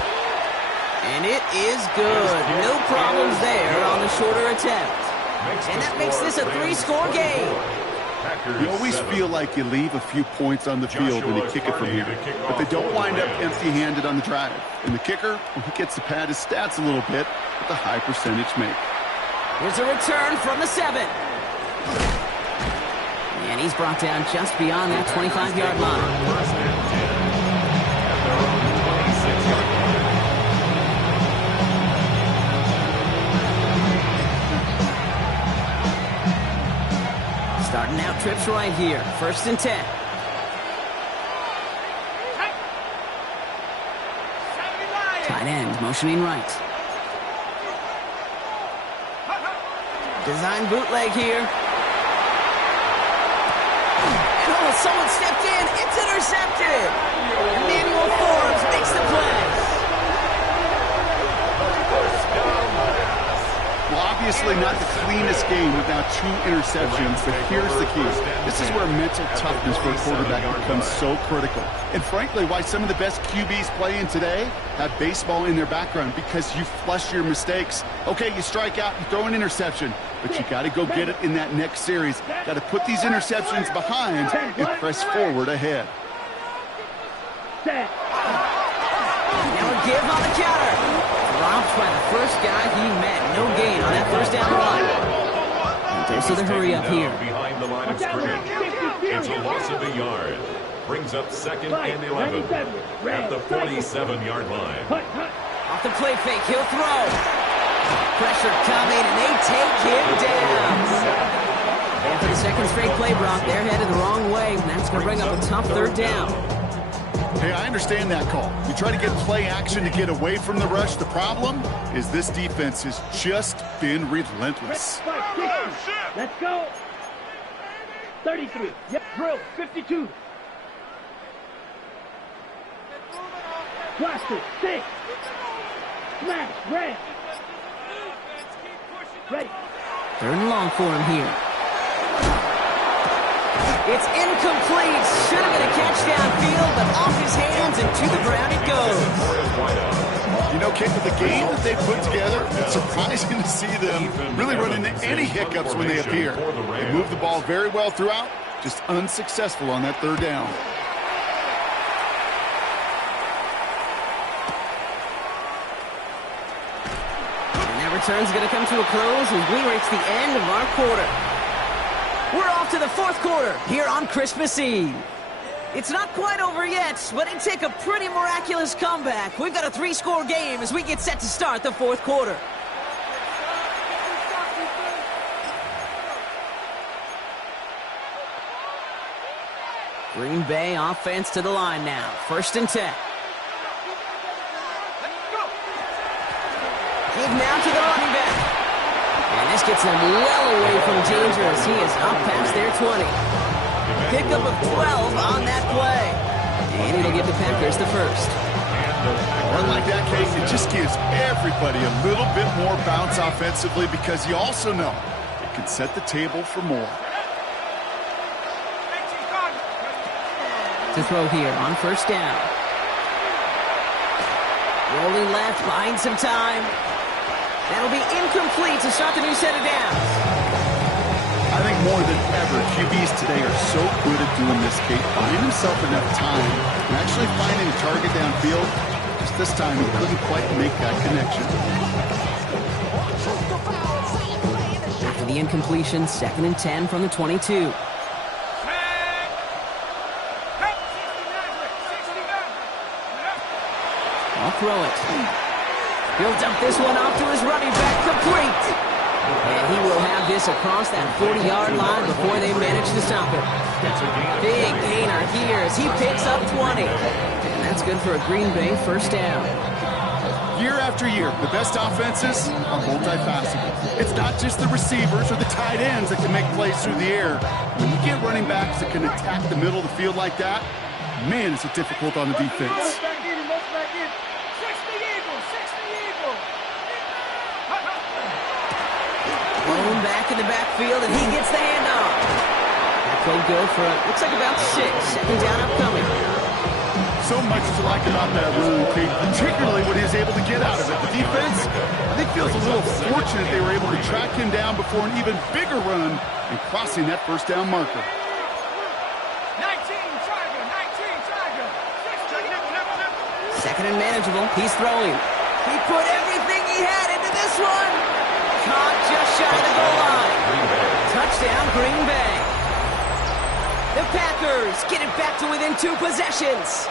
And it is good. No problems there on the shorter attempt. And that makes this a 3-score game. You always feel like you leave a few points on the field when you kick it from here, but they don't wind up empty-handed on the drive. And the kicker, well, he gets to pad his stats a little bit with a high percentage make. Here's a return from the 7. And he's brought down just beyond that 25-yard line. First and 10 at their own 26-yard line. Starting out trips right here. 1st and 10. Tight end motioning right. Design bootleg here. And someone stepped in. It's intercepted. Emmanuel Forbes makes the play. Obviously not the cleanest game without 2 interceptions, but here's the key. This is where mental toughness for a quarterback becomes so critical. And frankly, why some of the best QBs playing today have baseball in their background, because you flush your mistakes. Okay, you strike out, you throw an interception, but you got to go get it in that next series. Got to put these interceptions behind and press forward ahead. Now a give on the counter. Dropped by the first guy he met. No gain on that first down run. And there's the hurry up here. Behind the line of scrimmage. It's a loss of a yard. Brings up 2nd and 11 at the 47-yard line. Off the play fake, he'll throw. Pressure coming, and they take him down. And for the second straight play, Brock, they're headed the wrong way, and that's going to bring up a tough 3rd down. Hey, I understand that call. You try to get play action to get away from the rush. The problem is this defense has just been relentless. Let's go. 33. Yep, drill. 52. Blaster. 6. Smash. Red. Ready. 3rd and long for him here. It's incomplete. Should have been a catch downfield, but off his hands and to the ground it goes. You know, Kate, with the game that they put together, it's surprising to see them really run into any hiccups when they appear. They move the ball very well throughout, just unsuccessful on that 3rd down. And that return's going to come to a close as we reach the end of our quarter. We're off to the 4th quarter here on Christmas Eve. It's not quite over yet, but it'd take a pretty miraculous comeback. We've got a 3-score game as we get set to start the 4th quarter. Green Bay offense to the line now. 1st and 10. Give now to the running back. And this gets him well away from danger as he is up past their 20. Pickup of 12 on that play. And it'll give the Packers the 1st. Run like that, Case, it just gives everybody a little bit more bounce offensively, because you also know it can set the table for more. To throw here on 1st down. Rolling left, buying some time. That'll be incomplete to start the new set of downs. I think more than ever, QBs today are so good at doing this, Kate, buying himself enough time and actually finding a target downfield. Just this time, he couldn't quite make that connection. After the incompletion, 2nd and 10 from the 22. I'll throw it. He'll dump this one off to his running back, complete. And he will have this across that 40-yard line before they manage to stop him. Big gainer here as he picks up 20. And that's good for a Green Bay 1st down. Year after year, the best offenses are multifaceted. It's not just the receivers or the tight ends that can make plays through the air. When you get running backs that can attack the middle of the field like that, man, is it difficult on the defense. Blown back in the backfield, and he gets the handoff. That played good for, looks like about 6. 2nd down upcoming. So much to like about that run, particularly what he was able to get out of it. The defense, I think, feels a little fortunate they were able to track him down before an even bigger run and crossing that 1st down marker. 2nd and manageable. He's throwing. He put everything he had into this one. Caught just shy of the goal line. Touchdown, Green Bay. The Packers get it back to within 2 possessions.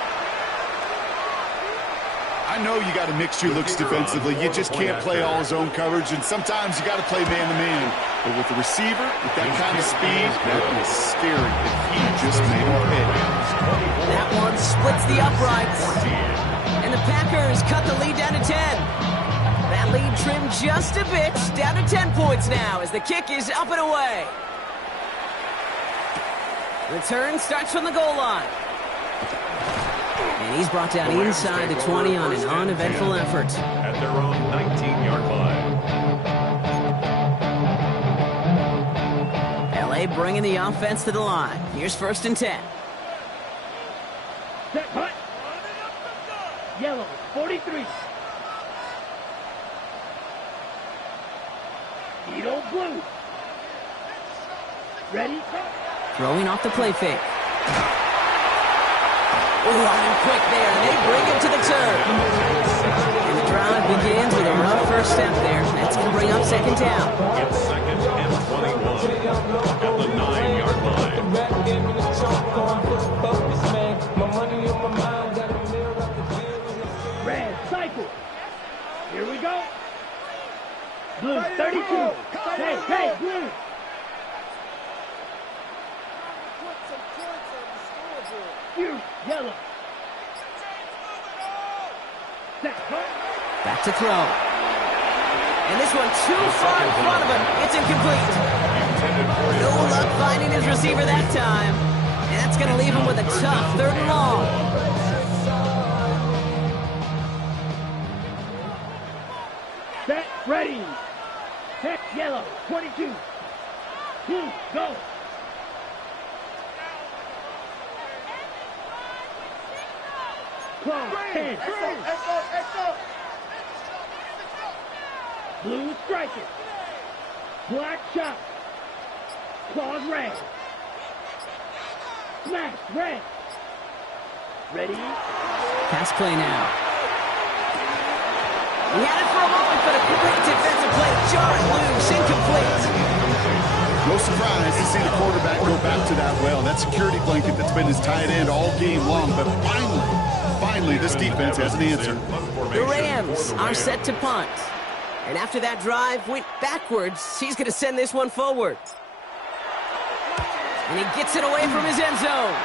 I know you got to mix your looks defensively. You just can't play all zone coverage, and sometimes you got to play man-to-man. But with the receiver, with that kind of speed, that is scary if he just made him pay. That one splits the uprights. And the Packers cut the lead down to 10. That lead trimmed just a bit, down to 10 points now as the kick is up and away. Return starts from the goal line. And he's brought down inside the 20 on an uneventful effort. At their own 19-yard line. play, bringing the offense to the line. Here's 1st and 10. Set, hut. Yellow, 43. Edo blue. Ready? Throwing off the play fake. Running quick there, and they bring him to the turf. And the drive begins with a rough first step there. That's going to bring up 2nd down. It's 2nd and 21 at the 9-yard line. Red, cycle. Here we go. Blue, 32. Hey, blue. You, yellow. Set, hut. Back to throw. And this one too far in front of him. It's incomplete. No luck finding his receiver that time. And that's going to leave him with a tough 3rd and long. Set, ready. Set, yellow, 22. Go. Claw, 10. Blue striker. Black shot. Claws red. Smash red. Ready? Pass play now. He had it for a moment, but a great defensive play. Jarred loose, incomplete. No surprise to see the quarterback go back to that well. That security blanket that's been his tight end all game long. But finally, this defense has an answer. The Rams are set to punt. And after that drive went backwards, he's going to send this one forward. And he gets it away from his end zone.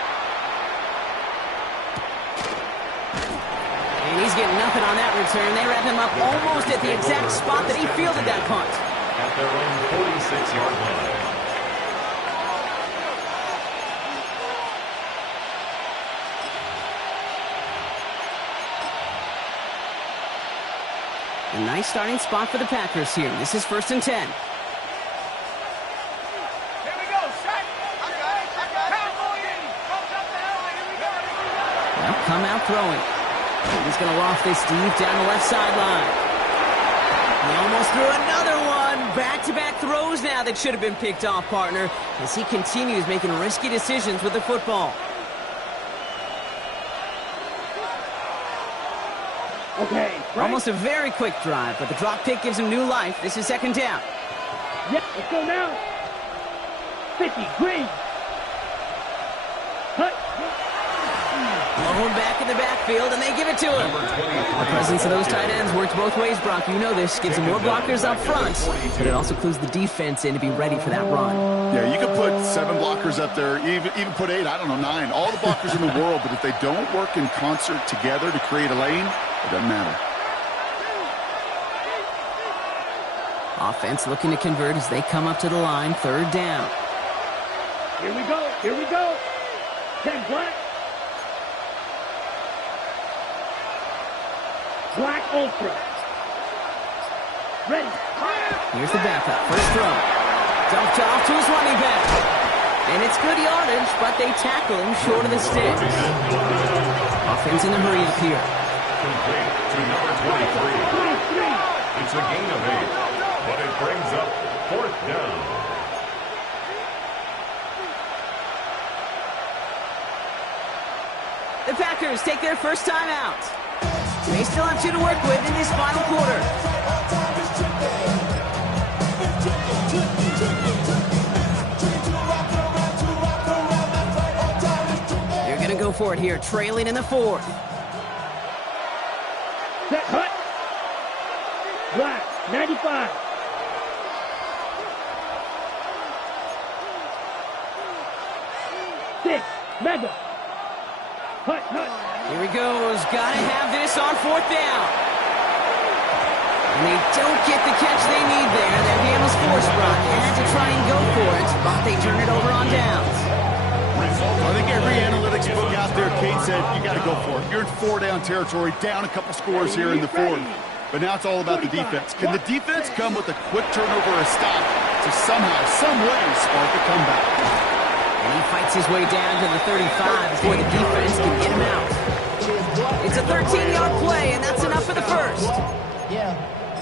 And he's getting nothing on that return. They wrap him up almost at the exact spot that he fielded that punt. At their own 46-yard line. A nice starting spot for the Packers here. This is 1st and 10. Here we go, set. Cowboy in. Comes up the helmet. Here we go. Well, come out throwing. He's going to loft this deep down the left sideline. He almost threw another one. Back-to-back throws now that should have been picked off, partner, as he continues making risky decisions with the football. Okay. Right. Almost a very quick drive, but the drop pick gives him new life. This is 2nd down. Yeah, let's go now. 50, green. Hut. Blown back in the backfield, and they give it to him. The presence of those tight ends works both ways, Brock. You know this. Gives him more blockers up front, but it also clues the defense in to be ready for that run. Yeah, you can put 7 blockers up there, even put 8, I don't know, 9. All the blockers in the world, but if they don't work in concert together to create a lane, it doesn't matter. Offense looking to convert as they come up to the line. 3rd down. Here we go. Here we go. 10 black. Black Ultra. Ready. Here's the backup. First throw. Dumped off to his running back. And it's good yardage, but they tackle him short of the sticks. Offense in the hurry up here. Complete to number 23. It's a gain of 8, but it brings up 4th down. The Packers take their first time out. They still have 2 to work with in this final quarter. They're going to go for it here, trailing in the 4th. Set, hut. Black, 95. Six, mega. Hut. Here he goes. Gotta have this on 4th down. And they don't get the catch they need there. Their hand was forced, Brock. They had to try and go for it, but they turn it over on downs. I think every analytics book out there, Kate said, you got to go for it. You're in 4-down territory, down a couple scores here in the 4th. But now it's all about the defense. Can the defense come with a quick turnover or a stop to somehow, some way, spark a comeback. And he fights his way down to the 35 before the defense can get him out. It's a 13-yard play, and that's enough for the first. Yeah.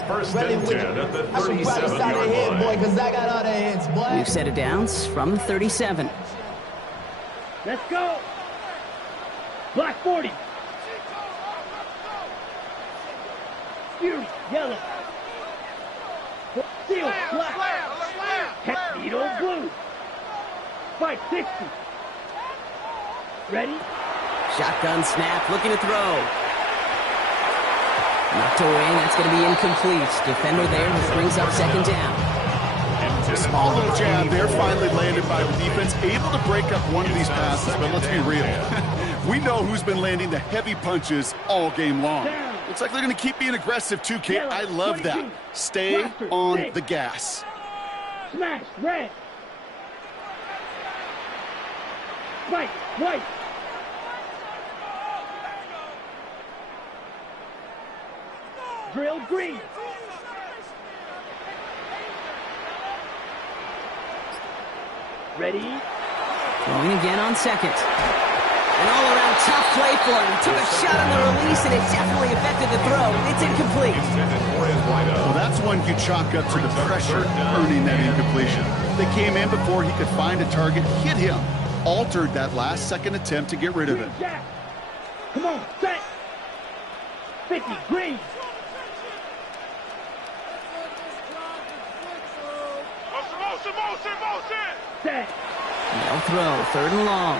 First and 10 at the I should probably start ahead, 37-yard boy, line. because I got all the hits, boy. We've set it downs from the 37. Let's go. Black 40. Fury, yellow. Steel, black. Needle, blue. Fight 60. Ready? Shotgun snap, looking to throw. Knocked away, that's going to be incomplete. Defender there, which brings up second down. Small little jab there, finally landed by the defense. Able to break up one of these passes, but let's be real. We know who's been landing the heavy punches all game long. Looks like they're going to keep being aggressive too, Kate. I love that. Stay on the gas. Smash, red. Fight, white. Drill, green. Ready? Going again on second. An all-around tough play for him. He took a shot on the release, and it definitely affected the throw. It's incomplete. Well, that's one you chalk up to the pressure earning that incompletion. They came in before he could find a target, hit him, altered that last-second attempt to get rid of it. Jack. Come on, set. 50, green. Set. No throw, third and long.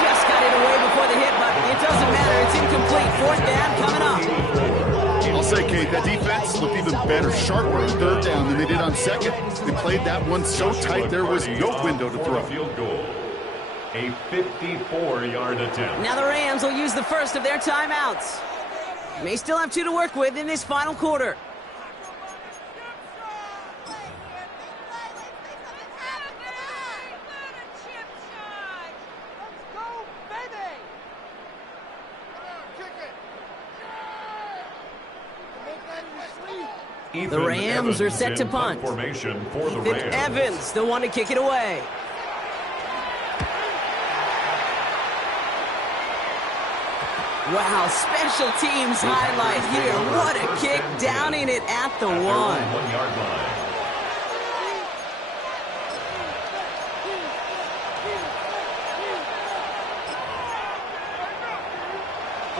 Just got it away before the hit, but it doesn't matter. It's incomplete. Fourth down coming up. I'll say, Kate, that defense looked even better, sharper on third down than they did on second. They played that one so tight there was no window to throw. Field goal. A 54-yard attempt. Now the Rams will use the first of their timeouts. May still have two to work with in this final quarter. The Rams are set to punt. Formation for the Ethan Rams. Evans, the one to kick it away. Wow, special teams highlight here. What a kick, downing it at the At their own one. 1-yard line.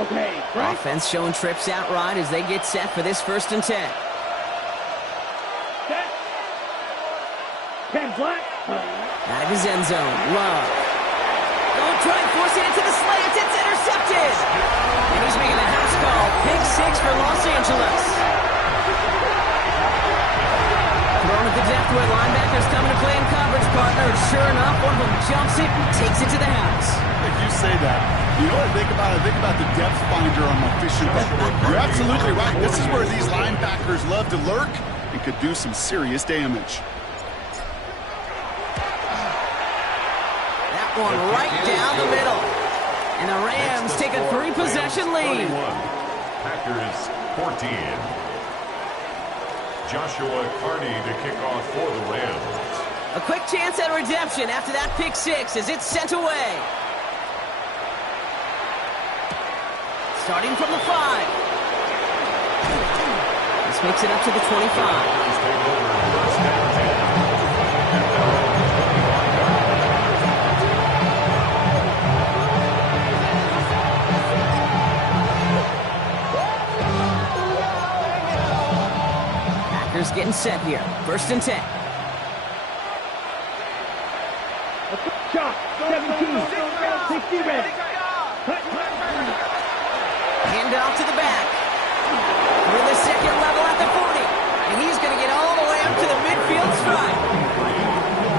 Okay, right. Offense showing trips outright as they get set for this first and 10. Set. 10 black. Out of his end zone, Love. Don't try and force it into the slants. It's intercepted. And he's making the house call. Pick six for Los Angeles. Thrown at the depth where linebackers coming to play in coverage, partner. Sure enough, one of them jumps it and takes it to the house. If you say that, you know what I think about? I think about the depth finder on my fishing boat. You're absolutely right. This is where these linebackers love to lurk and could do some serious damage. That one right down the middle. And the Rams take a three-possession lead. 31. Packers 14. Joshua Carney to kick off for the Rams. A quick chance at redemption after that pick six as it's sent away. Starting from the 5. This makes it up to the 25. Take over first and 10. Packers getting set here. First and 10. Shot. 17. 60 red. Hand off to the back. Through the second level at the 40. And he's going to get all the way up to the midfield stripe.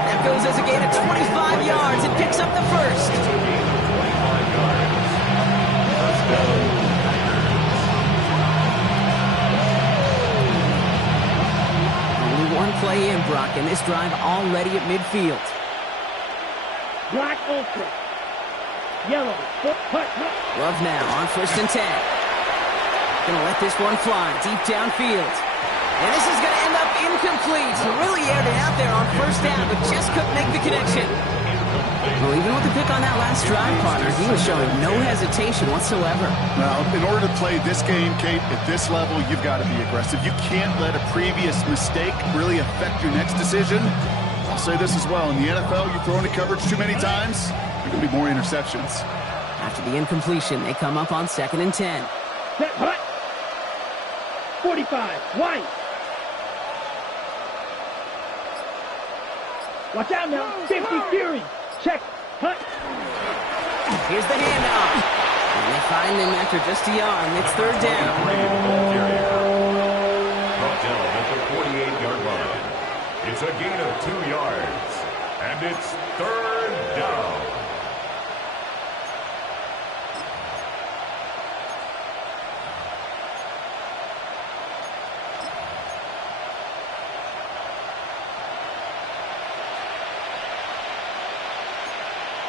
That goes as a gain of 25 yards and picks up the first. Only one play in, Brock, and this drive already at midfield. Black ultra. Yellow. Hut. Love now on first and 10. Gonna let this one fly deep downfield. And this is gonna end up in incomplete. Really aired it out there on first down, but just couldn't make the connection. Well, even with the pick on that last drive, partner, he was showing no hesitation whatsoever. Now, in order to play this game, Kate, at this level, you've got to be aggressive. You can't let a previous mistake really affect your next decision. I'll say this as well. In the NFL, you throw into coverage too many times, there can be more interceptions. After the incompletion, they come up on 2nd and 10. Set, hut. 45, White. Watch out now. 50, Fury. Check, hut. Here's the handoff. And they find him after just a yard. It's 3rd down. Brought down at the 48-yard line. It's a gain of 2 yards. And it's 3rd down.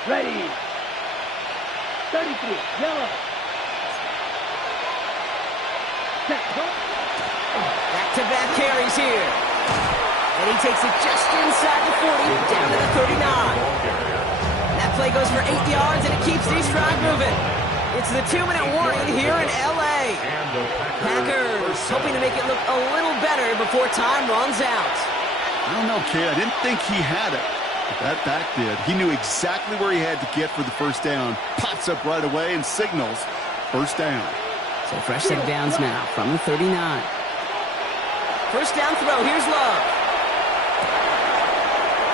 Ready. 33, yellow. Set, hut. Back-to-back carries here. And he takes it just inside the 40, down to the 39. That play goes for 8 yards, and it keeps these drive moving. It's the 2-minute warning here in L.A. Packers hoping to make it look a little better before time runs out. I don't know, Kate. I didn't think he had it. But that back did. He knew exactly where he had to get for the first down. Pops up right away and signals first down. So fresh set of downs now from the 39. First down throw. Here's Love.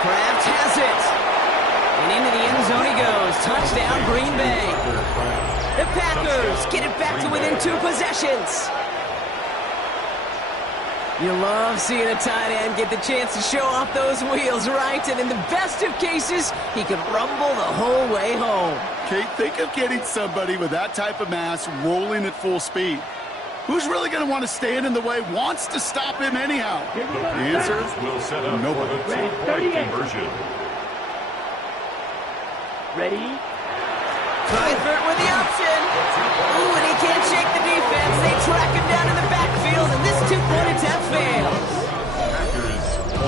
Kraft has it. And into the end zone he goes. Touchdown, Green Bay. The Packers get it back to within 2 possessions. You love seeing a tight end get the chance to show off those wheels, right? And in the best of cases, he can rumble the whole way home. Kate, think of getting somebody with that type of mass rolling at full speed. Who's really going to want to stand in the way, wants to stop him anyhow? The answer Packers will set up nobody. for the 2-point conversion. Ready. Seifert with the option. Ooh, and he can't shake the defense. They track him down in the backfield, and this 2-point attempt fails. Packers 20.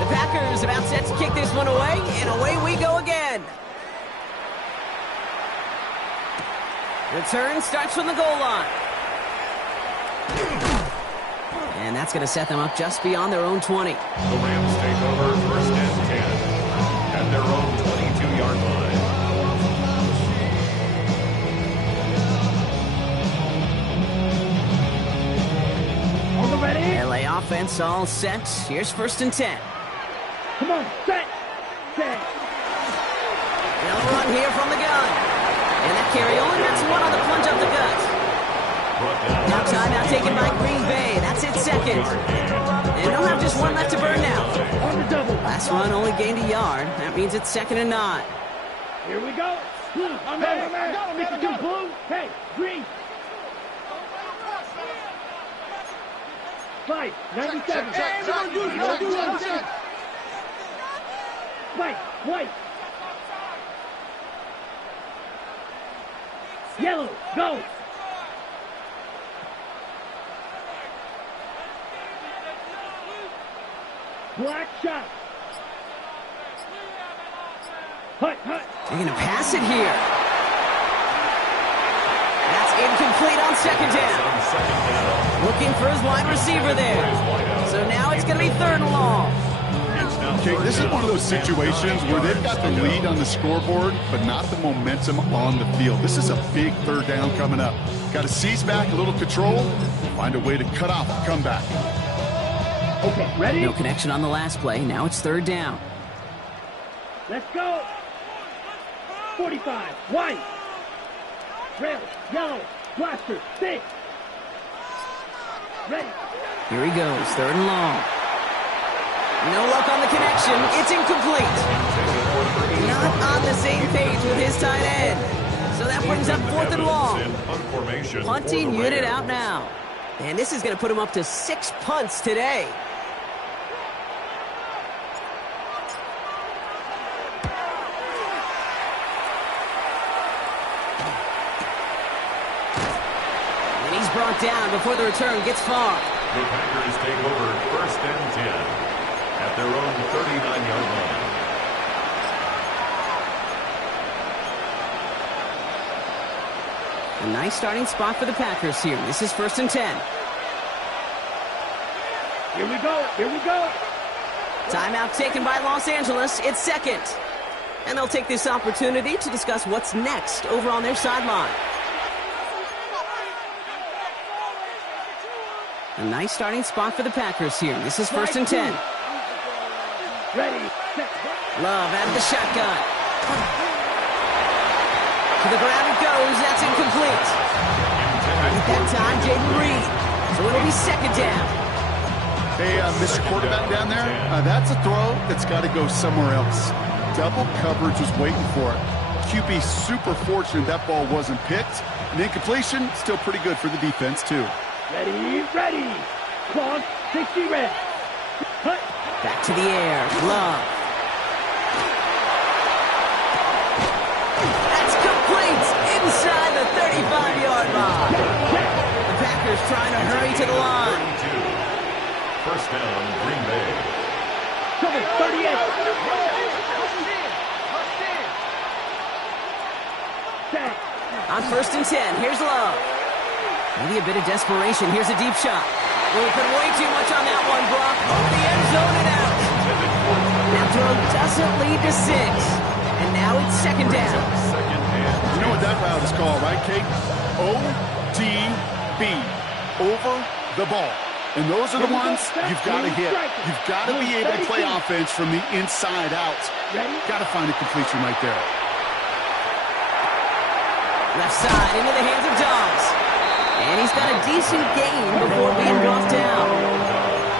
The Packers about set to kick this one away, and away we go again. Return starts from the goal line. And that's going to set them up just beyond their own 20. The Rams take over first and 10 at their own 22-yard line. On the ready. LA offense all set. Here's 1st and 10. Come on, set. Set. They'll run here from the gun. And that carry only gets 1 on the plunge up the gut. Now timeout taken by Green Bay. That's it, 2nd. And they'll have just 1 left to burn now. On the double. Last run only gained a yard. That means it's 2nd and 9. Here we go. Blue. I'm ready. Mr. Two, blue. Hey, green. 5, 97. White. Yellow, go. Black shot. Hut. They're going to pass it here. That's incomplete on 2nd down. Looking for his wide receiver there. So now it's going to be 3rd and long. Okay, this is one of those situations where they've got the lead on the scoreboard, but not the momentum on the field. This is a big 3rd down coming up. Got to seize back a little control, find a way to cut off the comeback. Okay, ready? No connection on the last play. Now it's 3rd down. Let's go. 45, white. Red, yellow, blaster, 6. Ready. Here he goes, 3rd and long. No luck on the connection. It's incomplete. Not on the same page with his tight end. So that brings up 4th and long. Punting unit out now. And this is going to put him up to 6 punts today. brought down before the return gets far. The Packers take over 1st and 10 at their own 39-yard line. A nice starting spot for the Packers here. This is 1st and 10. Here we go. Here we go. Timeout taken by Los Angeles. It's 2nd. And they'll take this opportunity to discuss what's next over on their sideline. A nice starting spot for the Packers here. This is 1st and 10. Ready, set. Love out of the shotgun. To the ground it goes. That's incomplete. At that time, Jaden Reed. So it'll be 2nd down. Hey, Mr. Quarterback down there, that's a throw that's got to go somewhere else. Double coverage was waiting for it. QB super fortunate that ball wasn't picked. And incompletion, still pretty good for the defense, too. Ready, ready. Clock, 60 red. Cut. Back to the air. Love. That's complete inside the 35-yard line. The Packers trying to hurry to the line. 1st down, Green Bay. Cover, 38. Set. On 1st and 10, here's Love. Maybe a bit of desperation. Here's a deep shot. We'll put way too much on that one, Brock. Over the end zone and out. That throw doesn't lead to 6. And now it's 2nd down. You know what that route is called, right, Kate? ODB. Over the ball. And those are the ones you've got to hit. You've got to be able to play offense from the inside out. Got to find a completion right there. Left side into the hands of Dobbs. And he's got a decent gain before being brought down.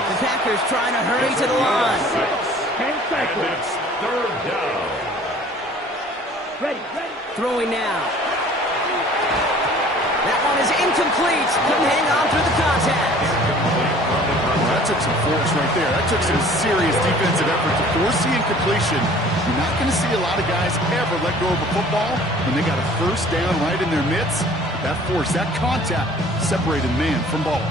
The Packers trying to hurry to the line. 10 seconds. It's 3rd down. Ready, ready. Throwing now. That one is incomplete. Couldn't hang on through the contact. That took some force right there. That took some serious defensive effort to force the incompletion. You're not going to see a lot of guys ever let go of a football when they got a 1st down right in their midst. That force, that contact, separated man from ball.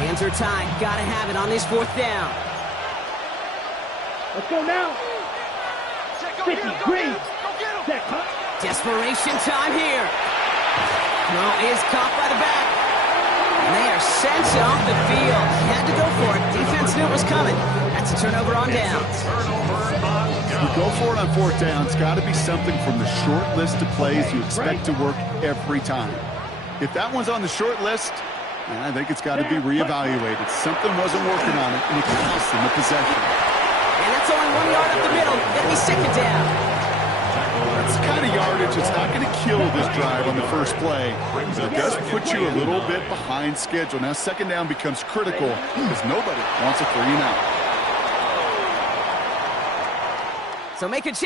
Hands are tied. Got to have it on this 4th down. Let's go now. 50, green. Set, cut. Desperation time here. No, is caught by the back. And they are sent off the field. Had to go for it. Defense knew it was coming. That's a turnover on downs. You go for it on 4th down. It's got to be something from the short list of plays you expect to work every time. If that one's on the short list, I think it's got to be reevaluated. Something wasn't working on it, and it cost them the possession. And that's only 1 yard up the middle. That'll be 2nd down. That's the kind of yardage that's not going to kill this drive on the first play. It does put you a little bit behind schedule. Now 2nd down becomes critical because nobody wants a 3 and out. So make a change.